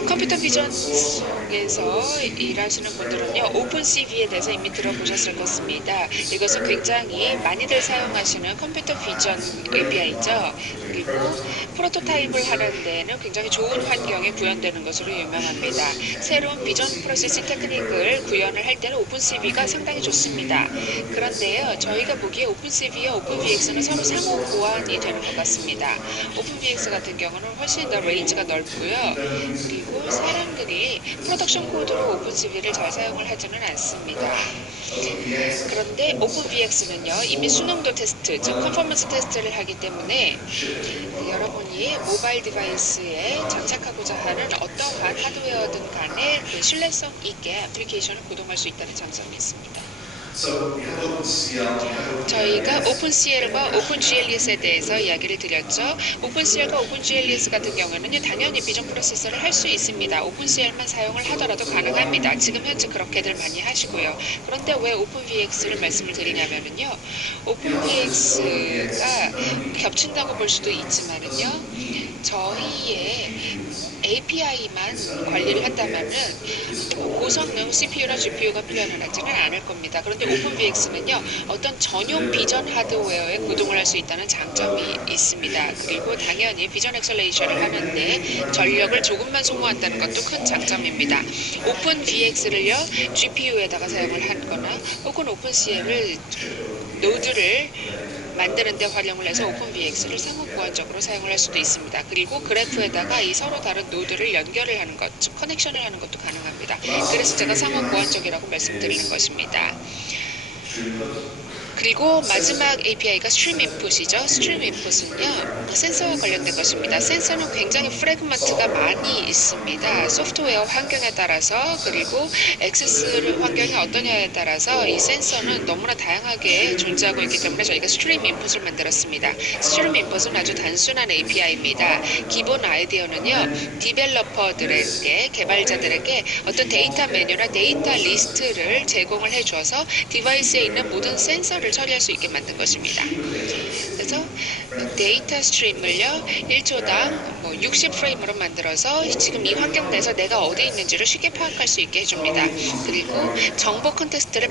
컴퓨터 비전에서 일하시는 분들은요, 오픈CV에 대해서 이미 들어보셨을 것입니다. 이것은 굉장히 많이들 사용하시는 컴퓨터 비전 API죠. 그리고 프로토타입을 하는 데에는 굉장히 좋은 환경에 구현되는 것으로 유명합니다. 새로운 비전 프로세싱 테크닉을 구현을 할 때는 오픈CV가 상당히 좋습니다. 그런데요, 저희가 보기에 오픈CV와 오픈VX는 서로 상호 보완이 되는 것 같습니다. 오픈VX 같은 경우는 훨씬 더 레인지가 넓고요. 그리고 사람들이 프로덕션 코드로 오픈CV를 잘 사용을 하지는 않습니다. 그런데 오픈VX는요, 이미 순응도 테스트, 즉 컨퍼런스 테스트를 하기 때문에 여러분이 모바일 디바이스에 장착하고자 하는 어떠한 하드웨어든 간에 신뢰성 있게 애플리케이션을 구동할 수 있다는 장점이 있습니다. 저희가 오픈CL과 오픈GLES에 대해서 이야기를 드렸죠. 오픈CL과 오픈GLES 같은 경우에는 당연히 비전 프로세서를 할 수 있습니다. 오픈CL만 사용을 하더라도 가능합니다. 지금 현재 그렇게들 많이 하시고요. 그런데 왜 오픈VX를 말씀을 드리냐면요. 오픈VX가 겹친다고 볼 수도 있지만은요. 저희의 API만 관리를 한다면은 고성능 CPU나 GPU가 필요하지는 않을 겁니다. 그런데 오픈VX는요, 어떤 전용 비전 하드웨어에 구동을 할 수 있다는 장점이 있습니다. 그리고 당연히 비전 엑셀레이션을 하는데 전력을 조금만 소모한다는 것도 큰 장점입니다. 오픈VX를요, GPU에다가 사용을 하거나 혹은 오픈CL을 노드를 만드는 데 활용을 해서 오픈VX를 상호 보완적으로 사용을 할 수도 있습니다. 그리고 그래프에다가 이 서로 다른 노드를 연결을 하는 것, 즉 커넥션을 하는 것도 가능합니다. 그래서 제가 상호 보완적이라고 말씀드리는 것입니다. 그리고 마지막 API가 스트림 인풋이죠. 스트림 인풋은요, 센서와 관련된 것입니다. 센서는 굉장히 프래그먼트가 많이 있습니다. 소프트웨어 환경에 따라서, 그리고 액세스 환경이 어떠냐에 따라서 이 센서는 너무나 다양하게 존재하고 있기 때문에 저희가 스트림 인풋을 만들었습니다. 스트림 인풋은 아주 단순한 API입니다. 기본 아이디어는요, 디벨로퍼들에게, 개발자들에게 어떤 데이터 메뉴나 데이터 리스트를 제공을 해줘서 디바이스에 있는 모든 센서를 센서를 처리할 수 있게 만든 것입니다. 그래서 데이터 스트림을요 1초당 60프레임으로 만들어서 지금 이 환경 내에서 내가 어디 있는지를 쉽게 파악할 수 있게 해줍니다. 그리고 정보 컨텍스트를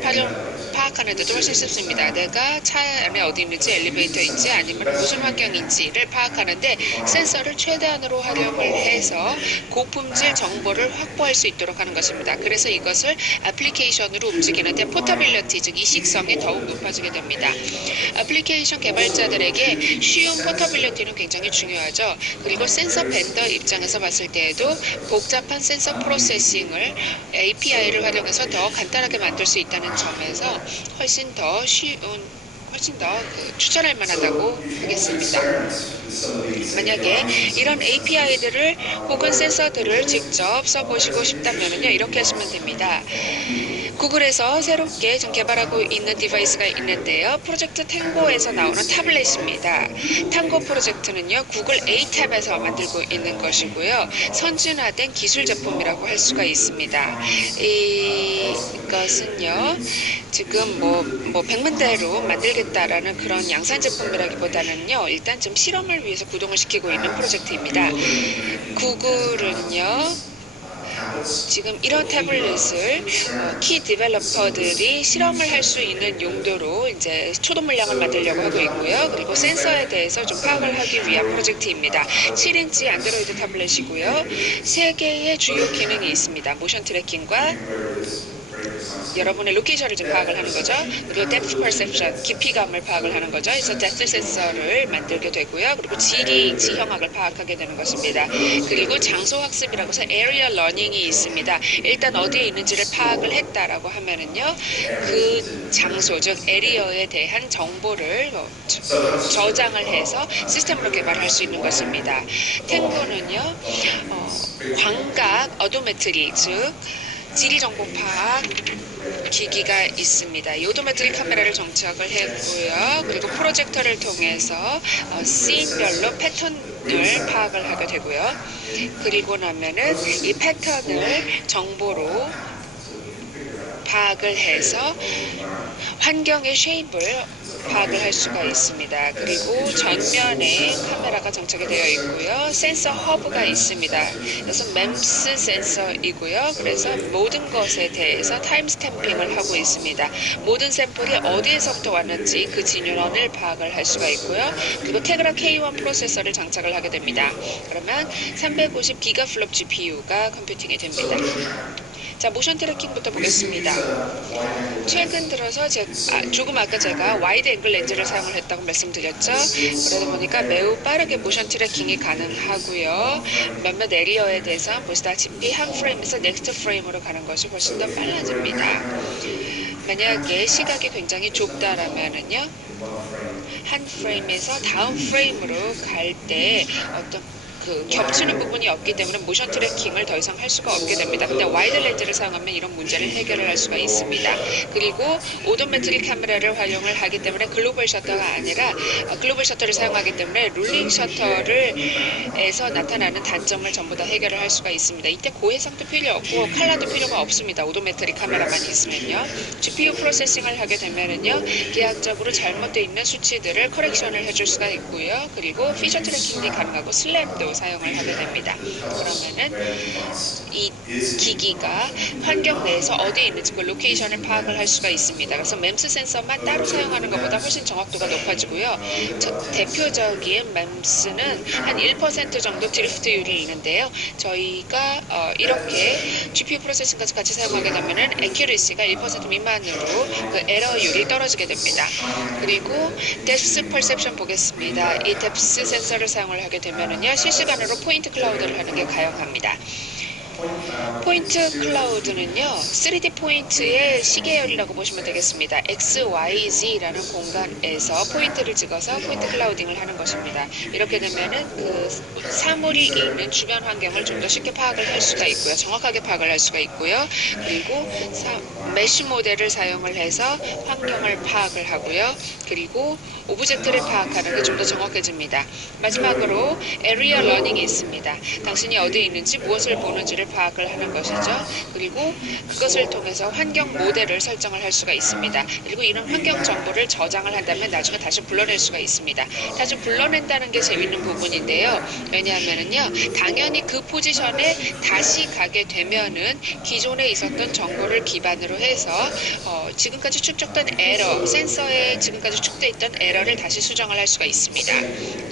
파악하는 데도 훨씬 쉽습니다. 내가 차 안에 어디 있는지, 엘리베이터인지 아니면 무슨 환경인지를 파악하는데 센서를 최대한으로 활용을 해서 고품질 정보를 확보할 수 있도록 하는 것입니다. 그래서 이것을 애플리케이션으로 움직이는데 포터빌리티, 즉 이식성이 더욱 높아지게 됩니다. 애플리케이션 개발자들에게 쉬운 포터빌리티는 굉장히 중요하죠. 그리고 센서 벤더 입장에서 봤을 때에도 복잡한 센서 프로세싱을 API를 활용해서 더 간단하게 만들 수 있다는 점에서 훨씬 더 추천할 만하다고 하겠습니다. 만약에 이런 API들을 혹은 센서들을 직접 써보시고 싶다면요 이렇게 하시면 됩니다. 구글에서 새롭게 좀 개발하고 있는 디바이스가 있는데요. 프로젝트 탱고에서 나오는 타블렛입니다. 탱고 프로젝트는요. 구글 A탭에서 만들고 있는 것이고요. 선진화된 기술 제품이라고 할 수가 있습니다. 이것은요. 지금 백문대로 만들겠다라는 그런 양산 제품이라기보다는요. 일단 좀 실험을 위해서 구동을 시키고 있는 프로젝트입니다. 구글은요. 지금 이런 태블릿을 키 디벨로퍼들이 실험을 할 수 있는 용도로 이제 초도 물량을 만들려고 하고 있고요. 그리고 센서에 대해서 좀 파악을 하기 위한 프로젝트입니다. 7인치 안드로이드 태블릿이고요. 3개의 주요 기능이 있습니다. 모션 트래킹과 여러분의 로케이션을 좀 파악을 하는 거죠. 그리고 depth perception, 깊이감을 파악을 하는 거죠. 그래서 depth 센서를 만들게 되고요. 그리고 지형학을 파악하게 되는 것입니다. 그리고 장소 학습이라고 해서 area learning이 있습니다. 일단 어디에 있는지를 파악을 했다라고 하면은요, 그 장소, 즉 에리어에 대한 정보를 저장을 해서 시스템으로 개발할 수 있는 것입니다. 탱고는요, 광각 오도메트리, 즉 지리 정보 파악 기기가 있습니다. 이 오도메트리 카메라를 정착을 했고요. 그리고 프로젝터를 통해서 씬별로 패턴을 파악을 하게 되고요. 그리고 나면은 이 패턴을 정보로 파악을 해서 환경의 쉐입을 파악을 할 수가 있습니다. 그리고 전면에 카메라가 장착이 되어 있고요. 센서 허브가 있습니다. 그래서 MEMS 센서이고요. 그래서 모든 것에 대해서 타임 스탬핑을 하고 있습니다. 모든 샘플이 어디에서부터 왔는지 그 진원을 파악을 할 수가 있고요. 그리고 테그라 K1 프로세서를 장착을 하게 됩니다. 그러면 350 기가플롭 GPU가 컴퓨팅이 됩니다. 자, 모션 트래킹부터 보겠습니다. 최근 들어서 조금 아까 제가 와이드 앵글 렌즈를 사용을 했다고 말씀드렸죠. 그러다 보니까 매우 빠르게 모션 트래킹이 가능하고요. 몇몇 에리어에 대해서 보시다시피 한 프레임에서 넥스트 프레임으로 가는 것이 훨씬 더 빨라집니다. 만약에 시각이 굉장히 좁다라면은요, 한 프레임에서 다음 프레임으로 갈 때 어떤 겹치는 부분이 없기 때문에 모션 트래킹을 더 이상 할 수가 없게 됩니다. 근데 와이드 렌즈를 사용하면 이런 문제를 해결을 할 수가 있습니다. 그리고 오도메트릭 카메라를 활용을 하기 때문에 글로벌 셔터가 아니라 글로벌 셔터를 사용하기 때문에 룰링 셔터를에서 나타나는 단점을 전부 다 해결을 할 수가 있습니다. 이때 고해상도 필요 없고 컬러도 필요가 없습니다. 오도메트릭 카메라만 있으면요. GPU 프로세싱을 하게 되면은요, 기하학적으로 잘못되어 있는 수치들을 커렉션을 해줄 수가 있고요. 그리고 피처 트래킹이 가능하고 슬랩도 사용을 하게 됩니다. 그러면은 이 기기가 환경 내에서 어디에 있는지 그 로케이션을 파악을 할 수가 있습니다. 그래서 MEMS 센서만 따로 사용하는 것보다 훨씬 정확도가 높아지고요. 대표적인 MEMS는 한 1% 정도 드리프트율이 있는데요. 저희가 이렇게 GPU 프로세싱까지 같이 사용하게 되면은 애큐리시가 1% 미만으로 그 에러율이 떨어지게 됩니다. 그리고 depth perception 보겠습니다. 이 depth 센서를 사용을 하게 되면은요, 실시간으로 포인트 클라우드를 하는 게 가용합니다. 포인트 클라우드는요, 3D 포인트의 시계열이라고 보시면 되겠습니다. X, Y, Z라는 공간에서 포인트를 찍어서 포인트 클라우딩을 하는 것입니다. 이렇게 되면은 그 사물이 있는 주변 환경을 좀 더 쉽게 파악을 할 수가 있고요. 정확하게 파악을 할 수가 있고요. 그리고 메쉬 모델을 사용을 해서 환경을 파악을 하고요. 그리고 오브젝트를 파악하는 게 좀 더 정확해집니다. 마지막으로 에리어 러닝이 있습니다. 당신이 어디에 있는지 무엇을 보는지를 파악을 하는 것이죠. 그리고 그것을 통해서 환경 모델을 설정을 할 수가 있습니다. 그리고 이런 환경 정보를 저장을 한다면 나중에 다시 불러낼 수가 있습니다. 다시 불러낸다는 게 재밌는 부분인데요. 왜냐하면은요, 당연히 그 포지션에 다시 가게 되면은 기존에 있었던 정보를 기반으로 해서 지금까지 축적된 에러, 센서에 지금까지 축적돼 있던 에러를 다시 수정을 할 수가 있습니다.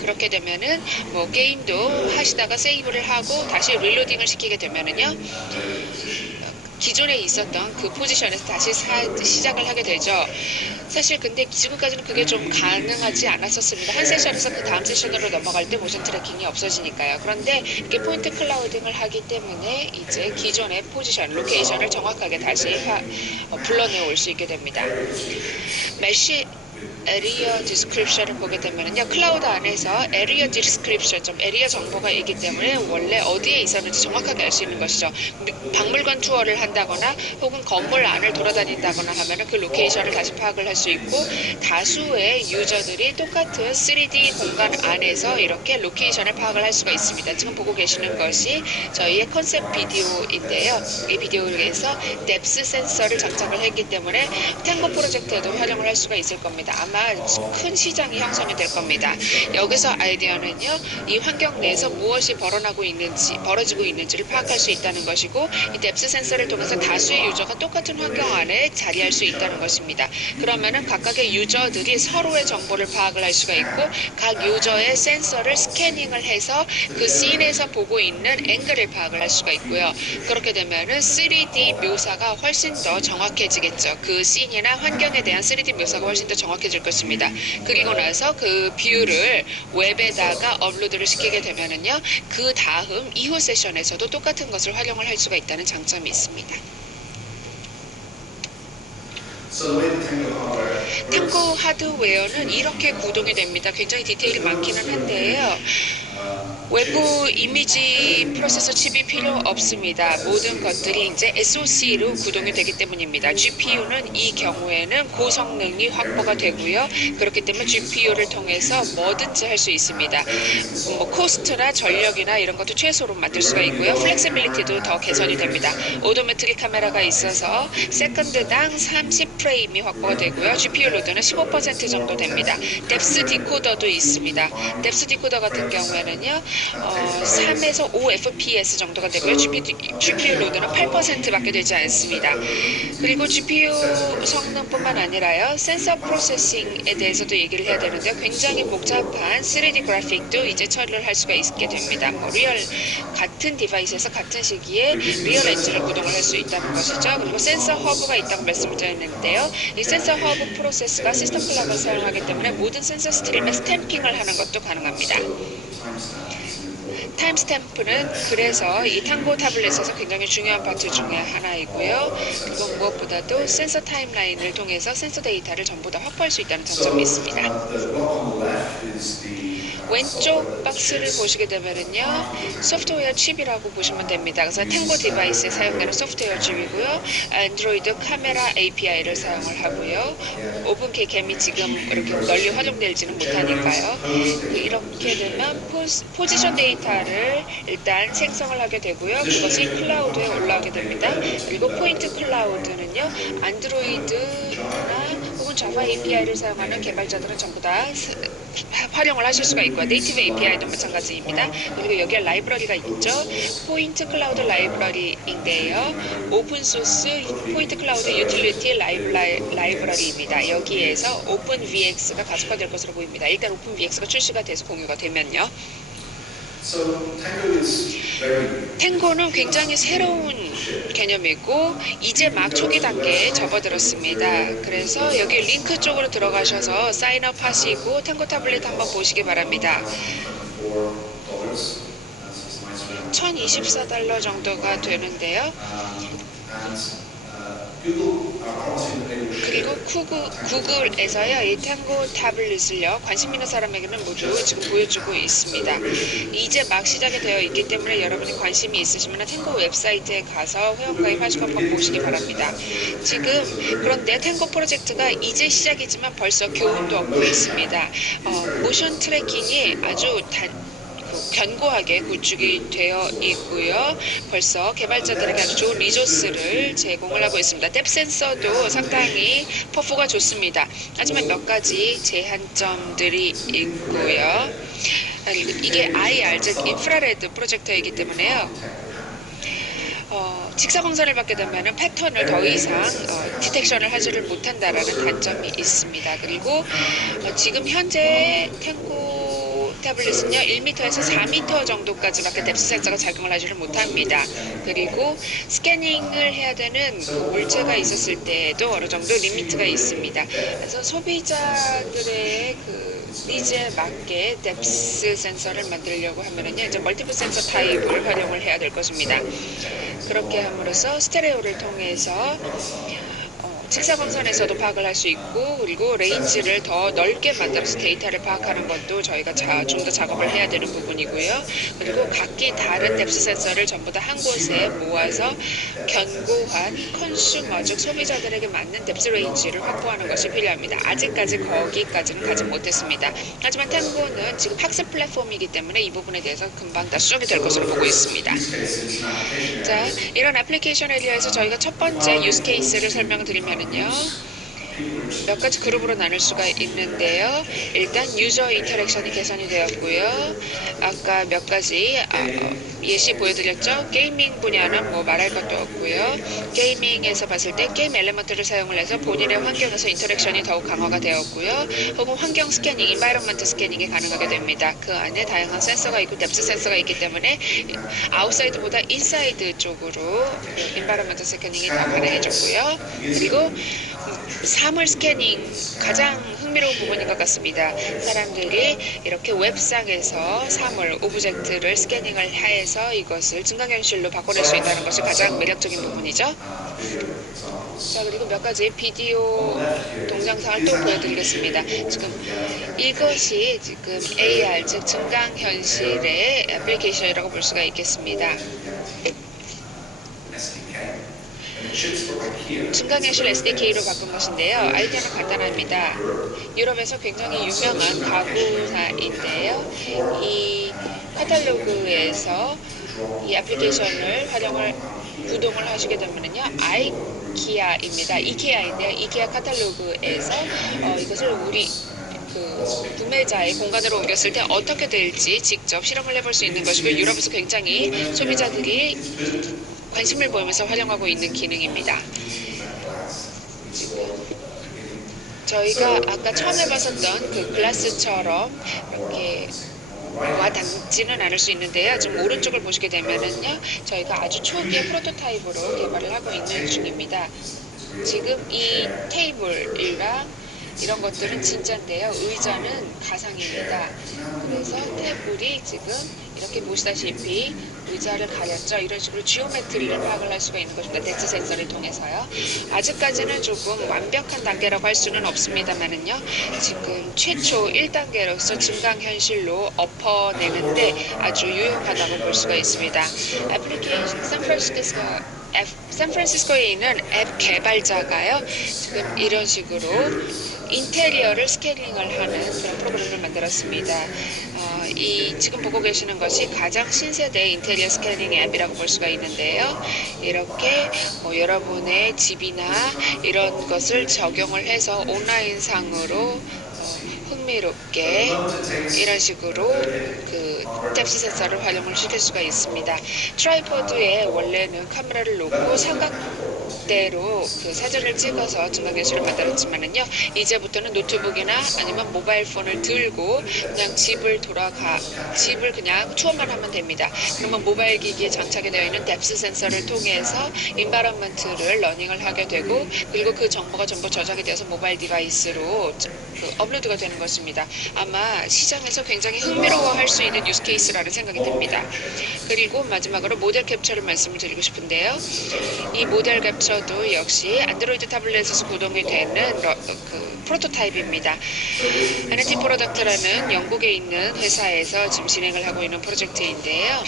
그렇게 되면은 뭐 게임도 하시다가 세이브를 하고 다시 릴로딩을 시키게 되면은요, 기존에 있었던 그 포지션에서 다시 시작을 하게 되죠. 사실 근데 지금까지는 그게 좀 가능하지 않았었습니다. 한 세션에서 그 다음 세션으로 넘어갈 때 모션 트래킹이 없어지니까요. 그런데 이렇게 포인트 클라우딩을 하기 때문에 이제 기존의 포지션, 로케이션을 정확하게 다시 불러내 올 수 있게 됩니다. 메쉬 에리어 디스크립션을 보게 되면요, 클라우드 안에서 에리어 디스크립션, 에리어 정보가 있기 때문에 원래 어디에 있었는지 정확하게 알 수 있는 것이죠. 박물관 투어를 한다거나 혹은 건물 안을 돌아다닌다거나 하면은 그 로케이션을 다시 파악을 할 수 있고, 다수의 유저들이 똑같은 3D 공간 안에서 이렇게 로케이션을 파악을 할 수가 있습니다. 지금 보고 계시는 것이 저희의 컨셉 비디오인데요. 이 비디오에서 뎁스 센서를 장착을 했기 때문에 탱고 프로젝트에도 활용을 할 수가 있을 겁니다. 아마 큰 시장이 형성이 될 겁니다. 여기서 아이디어는요, 이 환경 내에서 무엇이 벌어지고 있는지를 파악할 수 있다는 것이고, 이 뎁스 센서를 통해서 다수의 유저가 똑같은 환경 안에 자리할 수 있다는 것입니다. 그러면은 각각의 유저들이 서로의 정보를 파악을 할 수가 있고, 각 유저의 센서를 스캐닝을 해서 그 씬에서 보고 있는 앵글을 파악을 할 수가 있고요. 그렇게 되면은 3D 묘사가 훨씬 더 정확해지겠죠. 그 씬이나 환경에 대한 3D 묘사가 훨씬 더 정확해질 것입니다. 그리고 나서 그 뷰를 웹에다가 업로드를 시키게 되면은요, 그 다음 이후 세션에서도 똑같은 것을 활용을 할 수가 있다는 장점이 있습니다. 탱고 하드웨어는 이렇게 구동이 됩니다. 굉장히 디테일이 많기는 한데요. 외부 이미지 프로세서 칩이 필요 없습니다. 모든 것들이 이제 SoC로 구동이 되기 때문입니다. GPU는 이 경우에는 고성능이 확보가 되고요. 그렇기 때문에 GPU를 통해서 뭐든지 할 수 있습니다. 뭐 코스트나 전력이나 이런 것도 최소로 만들 수가 있고요. 플렉시빌리티도 더 개선이 됩니다. 오토매틱 카메라가 있어서 세컨드당 30프레임이 확보가 되고요. GPU 로드는 15% 정도 됩니다. 뎁스 디코더도 있습니다. 뎁스 디코더 같은 경우에는요, 3에서 5 FPS 정도가 되고요. GPU 로드는 8%밖에 되지 않습니다. 그리고 GPU 성능뿐만 아니라요, 센서 프로세싱에 대해서도 얘기를 해야 되는데요. 굉장히 복잡한 3D 그래픽도 이제 처리를 할 수가 있게 됩니다. 같은 디바이스에서 같은 시기에 리얼 엔진을 구동을 할 수 있다는 것이죠. 그리고 센서 허브가 있다고 말씀을 드렸는데요. 이 센서 허브 프로세스가 시스템 클락을 사용하기 때문에 모든 센서 스트림에 스탬핑을 하는 것도 가능합니다. 타임스탬프는 그래서 이 탱고 타블렛에서 굉장히 중요한 파트 중에 하나이고요. 그리고 무엇보다도 센서 타임라인을 통해서 센서 데이터를 전부 다 확보할 수 있다는 장점이 있습니다. 왼쪽 박스를 보시게 되면은요, 소프트웨어 칩이라고 보시면 됩니다. 그래서 탱고 디바이스에 사용되는 소프트웨어 칩이고요. 안드로이드 카메라 API를 사용을 하고요. 오픈키 캠이 지금 이렇게 널리 활용되지는 못하니까요. 이렇게 되면 포지션 데이터를 일단 생성을 하게 되고요. 그것이 클라우드에 올라오게 됩니다. 그리고 포인트 클라우드는요, 안드로이드나 혹은 자바 API를 사용하는 개발자들은 전부 다 활용을 하실 수가 있고요. 네이티브 API도 마찬가지입니다. 그리고 여기에 라이브러리가 있죠. 포인트 클라우드 라이브러리인데요. 오픈소스 포인트 클라우드 유틸리티 라이브러리입니다. 여기에서 오픈VX가 가속화될 것으로 보입니다. 일단 오픈VX가 출시가 돼서 공유가 되면요. 탱고는 굉장히 새로운 개념이고 이제 막 초기 단계에 접어들었습니다. 그래서 여기 링크 쪽으로 들어가셔서 사인업 하시고 탱고 타블렛 한번 보시기 바랍니다. $1,024 정도가 되는데요. 그리고 구글에서요, 이 탱고 타블렛을요, 관심 있는 사람에게는 모두 지금 보여주고 있습니다. 이제 막 시작이 되어 있기 때문에 여러분이 관심이 있으시면 탱고 웹사이트에 가서 회원가입하시고 한번 보시기 바랍니다. 지금 그런데 탱고 프로젝트가 이제 시작이지만 벌써 교훈도 얻고 있습니다. 모션 트래킹이 아주 견고하게 구축이 되어 있고요. 벌써 개발자들에게 아주 좋은 리소스를 제공을 하고 있습니다. 뎁 센서도 상당히 퍼포가 좋습니다. 하지만 몇 가지 제한점들이 있고요. 이게 IR, 즉 인프라레드 프로젝터이기 때문에요. 직사광선을 받게 되면 패턴을 더 이상 디텍션을 하지를 못한다라는 단점이 있습니다. 그리고 지금 현재 탱고 태블릿은요 1m에서 4m 정도까지밖에 뎁스 센서가 작용을 하지를 못합니다. 그리고 스캐닝을 해야 되는 그 물체가 있었을 때에도 어느 정도 리미트가 있습니다. 그래서 소비자들의 그 니즈에 맞게 뎁스 센서를 만들려고 하면은요 이제 멀티플 센서 타입을 활용을 해야 될 것입니다. 그렇게 함으로써 스테레오를 통해서 직사광선에서도 파악을 할 수 있고 그리고 레인지를 더 넓게 만들어서 데이터를 파악하는 것도 저희가 좀 더 작업을 해야 되는 부분이고요. 그리고 각기 다른 뎁스 센서를 전부 다 한 곳에 모아서 견고한 컨슈머 즉 소비자들에게 맞는 뎁스 레인지를 확보하는 것이 필요합니다. 아직까지 거기까지는 가지 못했습니다. 하지만 탱고는 지금 학습 플랫폼이기 때문에 이 부분에 대해서 금방 다 수정이 될 것으로 보고 있습니다. 자, 이런 애플리케이션 에리어에서 저희가 첫 번째 유스 케이스를 설명드리면은요. 몇 가지 그룹으로 나눌 수가 있는데요. 일단 유저 인터랙션이 개선이 되었고요. 아까 몇 가지 예시 보여드렸죠. 게이밍 분야는 뭐 말할 것도 없고요. 게이밍에서 봤을 때 게임 엘리먼트를 사용을 해서 본인의 환경에서 인터랙션이 더욱 강화가 되었고요. 혹은 환경 스캐닝, 인바이런먼트 스캐닝이 가능하게 됩니다. 그 안에 다양한 센서가 있고 뎁스 센서가 있기 때문에 아웃사이드보다 인사이드 쪽으로 인바이런먼트 스캐닝이 더 가능해졌고요. 그리고 사물 스캐닝 가장 흥미로운 부분인 것 같습니다. 사람들이 이렇게 웹상에서 사물, 오브젝트를 스캐닝을 해서 이것을 증강현실로 바꿔낼 수 있다는 것이 가장 매력적인 부분이죠. 자, 그리고 몇 가지 비디오 동영상을 또 보여드리겠습니다. 지금 이것이 지금 AR, 즉 증강현실의 애플리케이션이라고 볼 수가 있겠습니다. 증강현실 SDK로 바꾼 것인데요. 아이디어는 간단합니다. 유럽에서 굉장히 유명한 가구사인데요. 이 카탈로그에서 이 애플리케이션을 구동을 하시게 되면요. 아이키아입니다. 이케아인데요. 이케아 카탈로그에서 이것을 우리 구매자의 공간으로 옮겼을 때 어떻게 될지 직접 실험을 해볼 수 있는 것이고 유럽에서 굉장히 소비자들이 관심을 보이면서 활용하고 있는 기능입니다. 저희가 아까 처음에 봤었던 그 글라스처럼 이렇게 와닿지는 않을 수 있는데요. 지금 오른쪽을 보시게 되면은요, 저희가 아주 초기의 프로토타입으로 개발을 하고 있는 중입니다. 지금 이 테이블이랑 이런 것들은 진짜인데요. 의자는 가상입니다. 그래서 테이블이 지금 이렇게 보시다시피 의자를 가렸죠. 이런 식으로 지오메트리를 파악을 할 수가 있는 것입니다. 뎁스 센서를 통해서요. 아직까지는 조금 완벽한 단계라고 할 수는 없습니다만은요. 지금 최초 1단계로서 증강현실로 엎어내는데 아주 유용하다고 볼 수가 있습니다. 애플리케이션 샌프란시스코에 있는 앱 개발자가요. 지금 이런 식으로 인테리어를 스캐닝을 하는 그런 프로그램을 만들었습니다. 이 지금 보고 계시는 것이 가장 신세대 인테리어 스캐닝 앱이라고 볼 수가 있는데요. 이렇게 여러분의 집이나 이런 것을 적용을 해서 온라인상으로 흥미롭게 이런 식으로 그 뎁스 센서를 활용을 시킬 수가 있습니다. 트라이포드에 원래는 카메라를 놓고 삼각대로 그 사진을 찍어서 증강현실을 만들었지만은요, 이제부터는 노트북이나 아니면 모바일 폰을 들고 그냥 집을 그냥 투어만 하면 됩니다. 그러면 모바일 기기에 장착이 되어 있는 뎁스 센서를 통해서 인바이런먼트를 러닝을 하게 되고, 그리고 그 정보가 전부 저장이 되어서 모바일 디바이스로 업로드가 되는 것입니다. 아마 시장에서 굉장히 흥미로워할 수 있는 유스 케이스라는 생각이 듭니다. 그리고 마지막으로 모델 캡처를 말씀을 드리고 싶은데요. 이 모델 캡처도 역시 안드로이드 타블렛에서 구동이 되는 프로토타입입니다. NNT 프로덕트라는 영국에 있는 회사에서 지금 진행을 하고 있는 프로젝트인데요.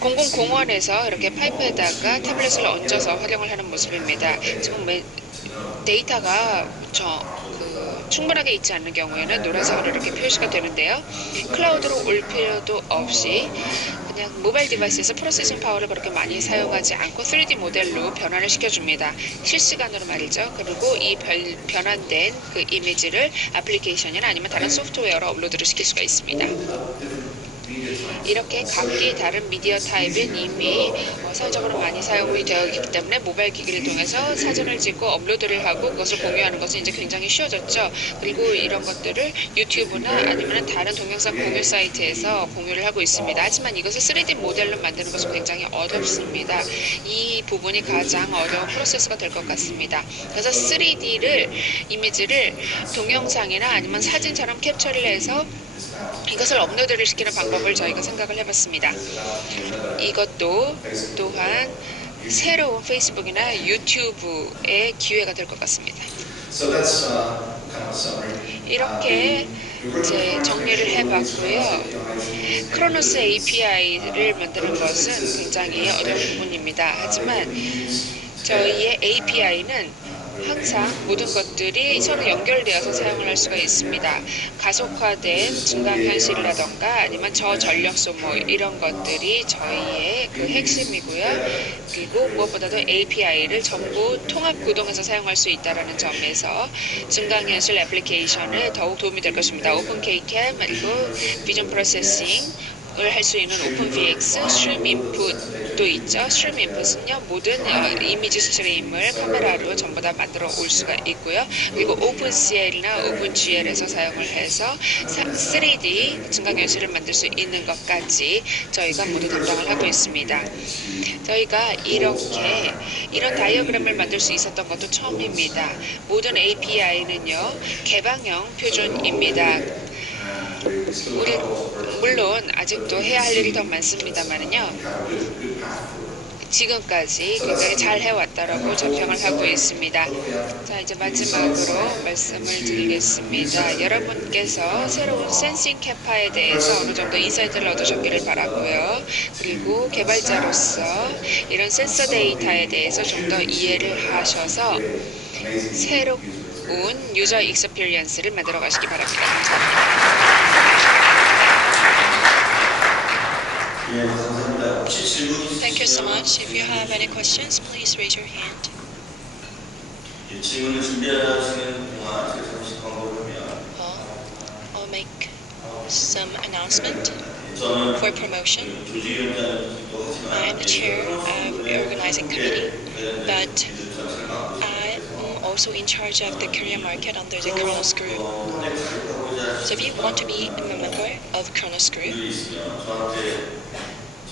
공공공원에서 이렇게 파이프에다가 태블릿을 얹어서 활용을 하는 모습입니다. 지금 데이터가 충분하게 있지 않는 경우에는 노란색으로 이렇게 표시가 되는데요. 클라우드로 올 필요도 없이 그냥 모바일 디바이스에서 프로세싱 파워를 그렇게 많이 사용하지 않고 3D 모델로 변환을 시켜줍니다. 실시간으로 말이죠. 그리고 이 변환된 그 이미지를 애플리케이션이나 아니면 다른 소프트웨어로 업로드를 시킬 수가 있습니다. 이렇게 각기 다른 미디어 타입은 이미 사회적으로 많이 사용이 되어 있기 때문에 모바일 기기를 통해서 사진을 찍고 업로드를 하고 그것을 공유하는 것은 이제 굉장히 쉬워졌죠. 그리고 이런 것들을 유튜브나 아니면 다른 동영상 공유 사이트에서 공유를 하고 있습니다. 하지만 이것을 3D 모델로 만드는 것은 굉장히 어렵습니다. 이 부분이 가장 어려운 프로세스가 될 것 같습니다. 그래서 3D를 이미지를 동영상이나 아니면 사진처럼 캡처를 해서 이것을 업로드를 시키는 방법을 저희가 생각을 해봤습니다. 이것도 또한 새로운 페이스북이나 유튜브의 기회가 될 것 같습니다. 이렇게 이제 정리를 해봤고요. 크로노스 API를 만드는 것은 굉장히 어려운 부분입니다. 하지만 저희의 API는 항상 모든 것들이 서로 연결되어서 사용을 할 수가 있습니다. 가속화된 증강현실이라던가 아니면 저전력 소모 이런 것들이 저희의 그 핵심이고요. 그리고 무엇보다도 API를 전부 통합 구동해서 사용할 수 있다는 점에서 증강현실 애플리케이션에 더욱 도움이 될 것입니다. 오픈KCam 그리고 비전 프로세싱 을 할 수 있는 오픈VX 스트림 인풋도 있죠. 스트림 인풋은요 모든 이미지 스트림을 카메라로 전부 다 만들어 올 수가 있고요. 그리고 오픈CL이나 오픈GL에서 사용을 해서 3D 증강현실을 만들 수 있는 것까지 저희가 모두 담당을 하고 있습니다. 저희가 이렇게 이런 다이어그램을 만들 수 있었던 것도 처음입니다. 모든 API는요 개방형 표준입니다. 물론 아직도 해야 할 일이 더 많습니다만은요. 지금까지 굉장히 잘 해왔다라고 자평을 하고 있습니다. 자, 이제 마지막으로 말씀을 드리겠습니다. 여러분께서 새로운 센싱 캐파에 대해서 어느 정도 인사이트를 얻으셨기를 바라고요. 그리고 개발자로서 이런 센서 데이터에 대해서 좀 더 이해를 하셔서 새로운 유저 익스피리언스를 만들어 가시기 바랍니다. Thank you so much. If you have any questions, please raise your hand. 질문을 준비하시는 동안 제가 잠시 광고를 하면 I'll make some announcement 저는 for promotion. 조직위원장이기도 하지만 I am the chair of the organizing committee, but I am also in charge of the Korean market under the Kronos Group. So if you want to be a member of Kronos Group,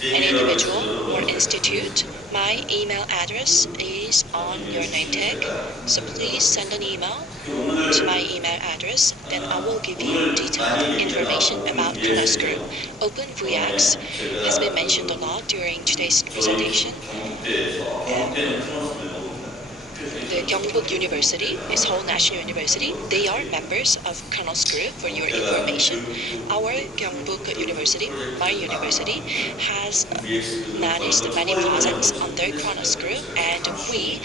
an individual or institute, my email address is on your name tag. So please send an email to my email address, then I will give you detailed information about Kronos Group. OpenVX has been mentioned a lot during today's presentation. The Gyeongbuk University is Seoul National University. They are members of Kronos Group. For your information, our Gyeongbuk University, my university, has managed many projects under Kronos Group, and we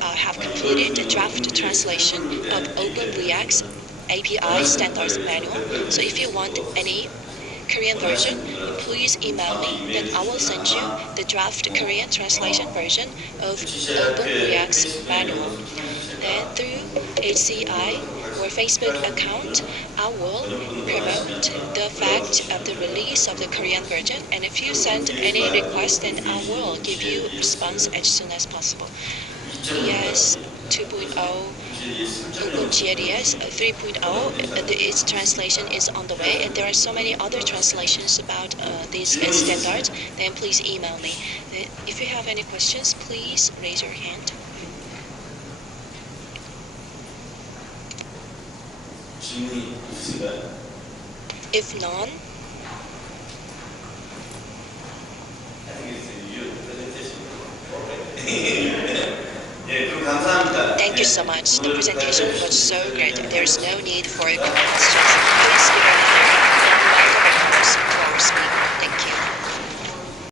have completed the draft translation of OpenVX API Standards Manual. So if you want any Korean version, please email me, then I will send you the draft Korean translation version of OpenVX manual. Then through HCI or Facebook account, I will promote the fact of the release of the Korean version, and if you send any request, then I will give you a response as soon as possible. ES 2.0 OpenGLES 3.0, its translation is on the way, and there are so many other translations about these standards. Then please email me. If you have any questions, please raise your hand. 질문이 있으신가요? If none, 예, 그럼 감사합니다. thank you so much. The presentation was so great. There is no need for questions. Please give a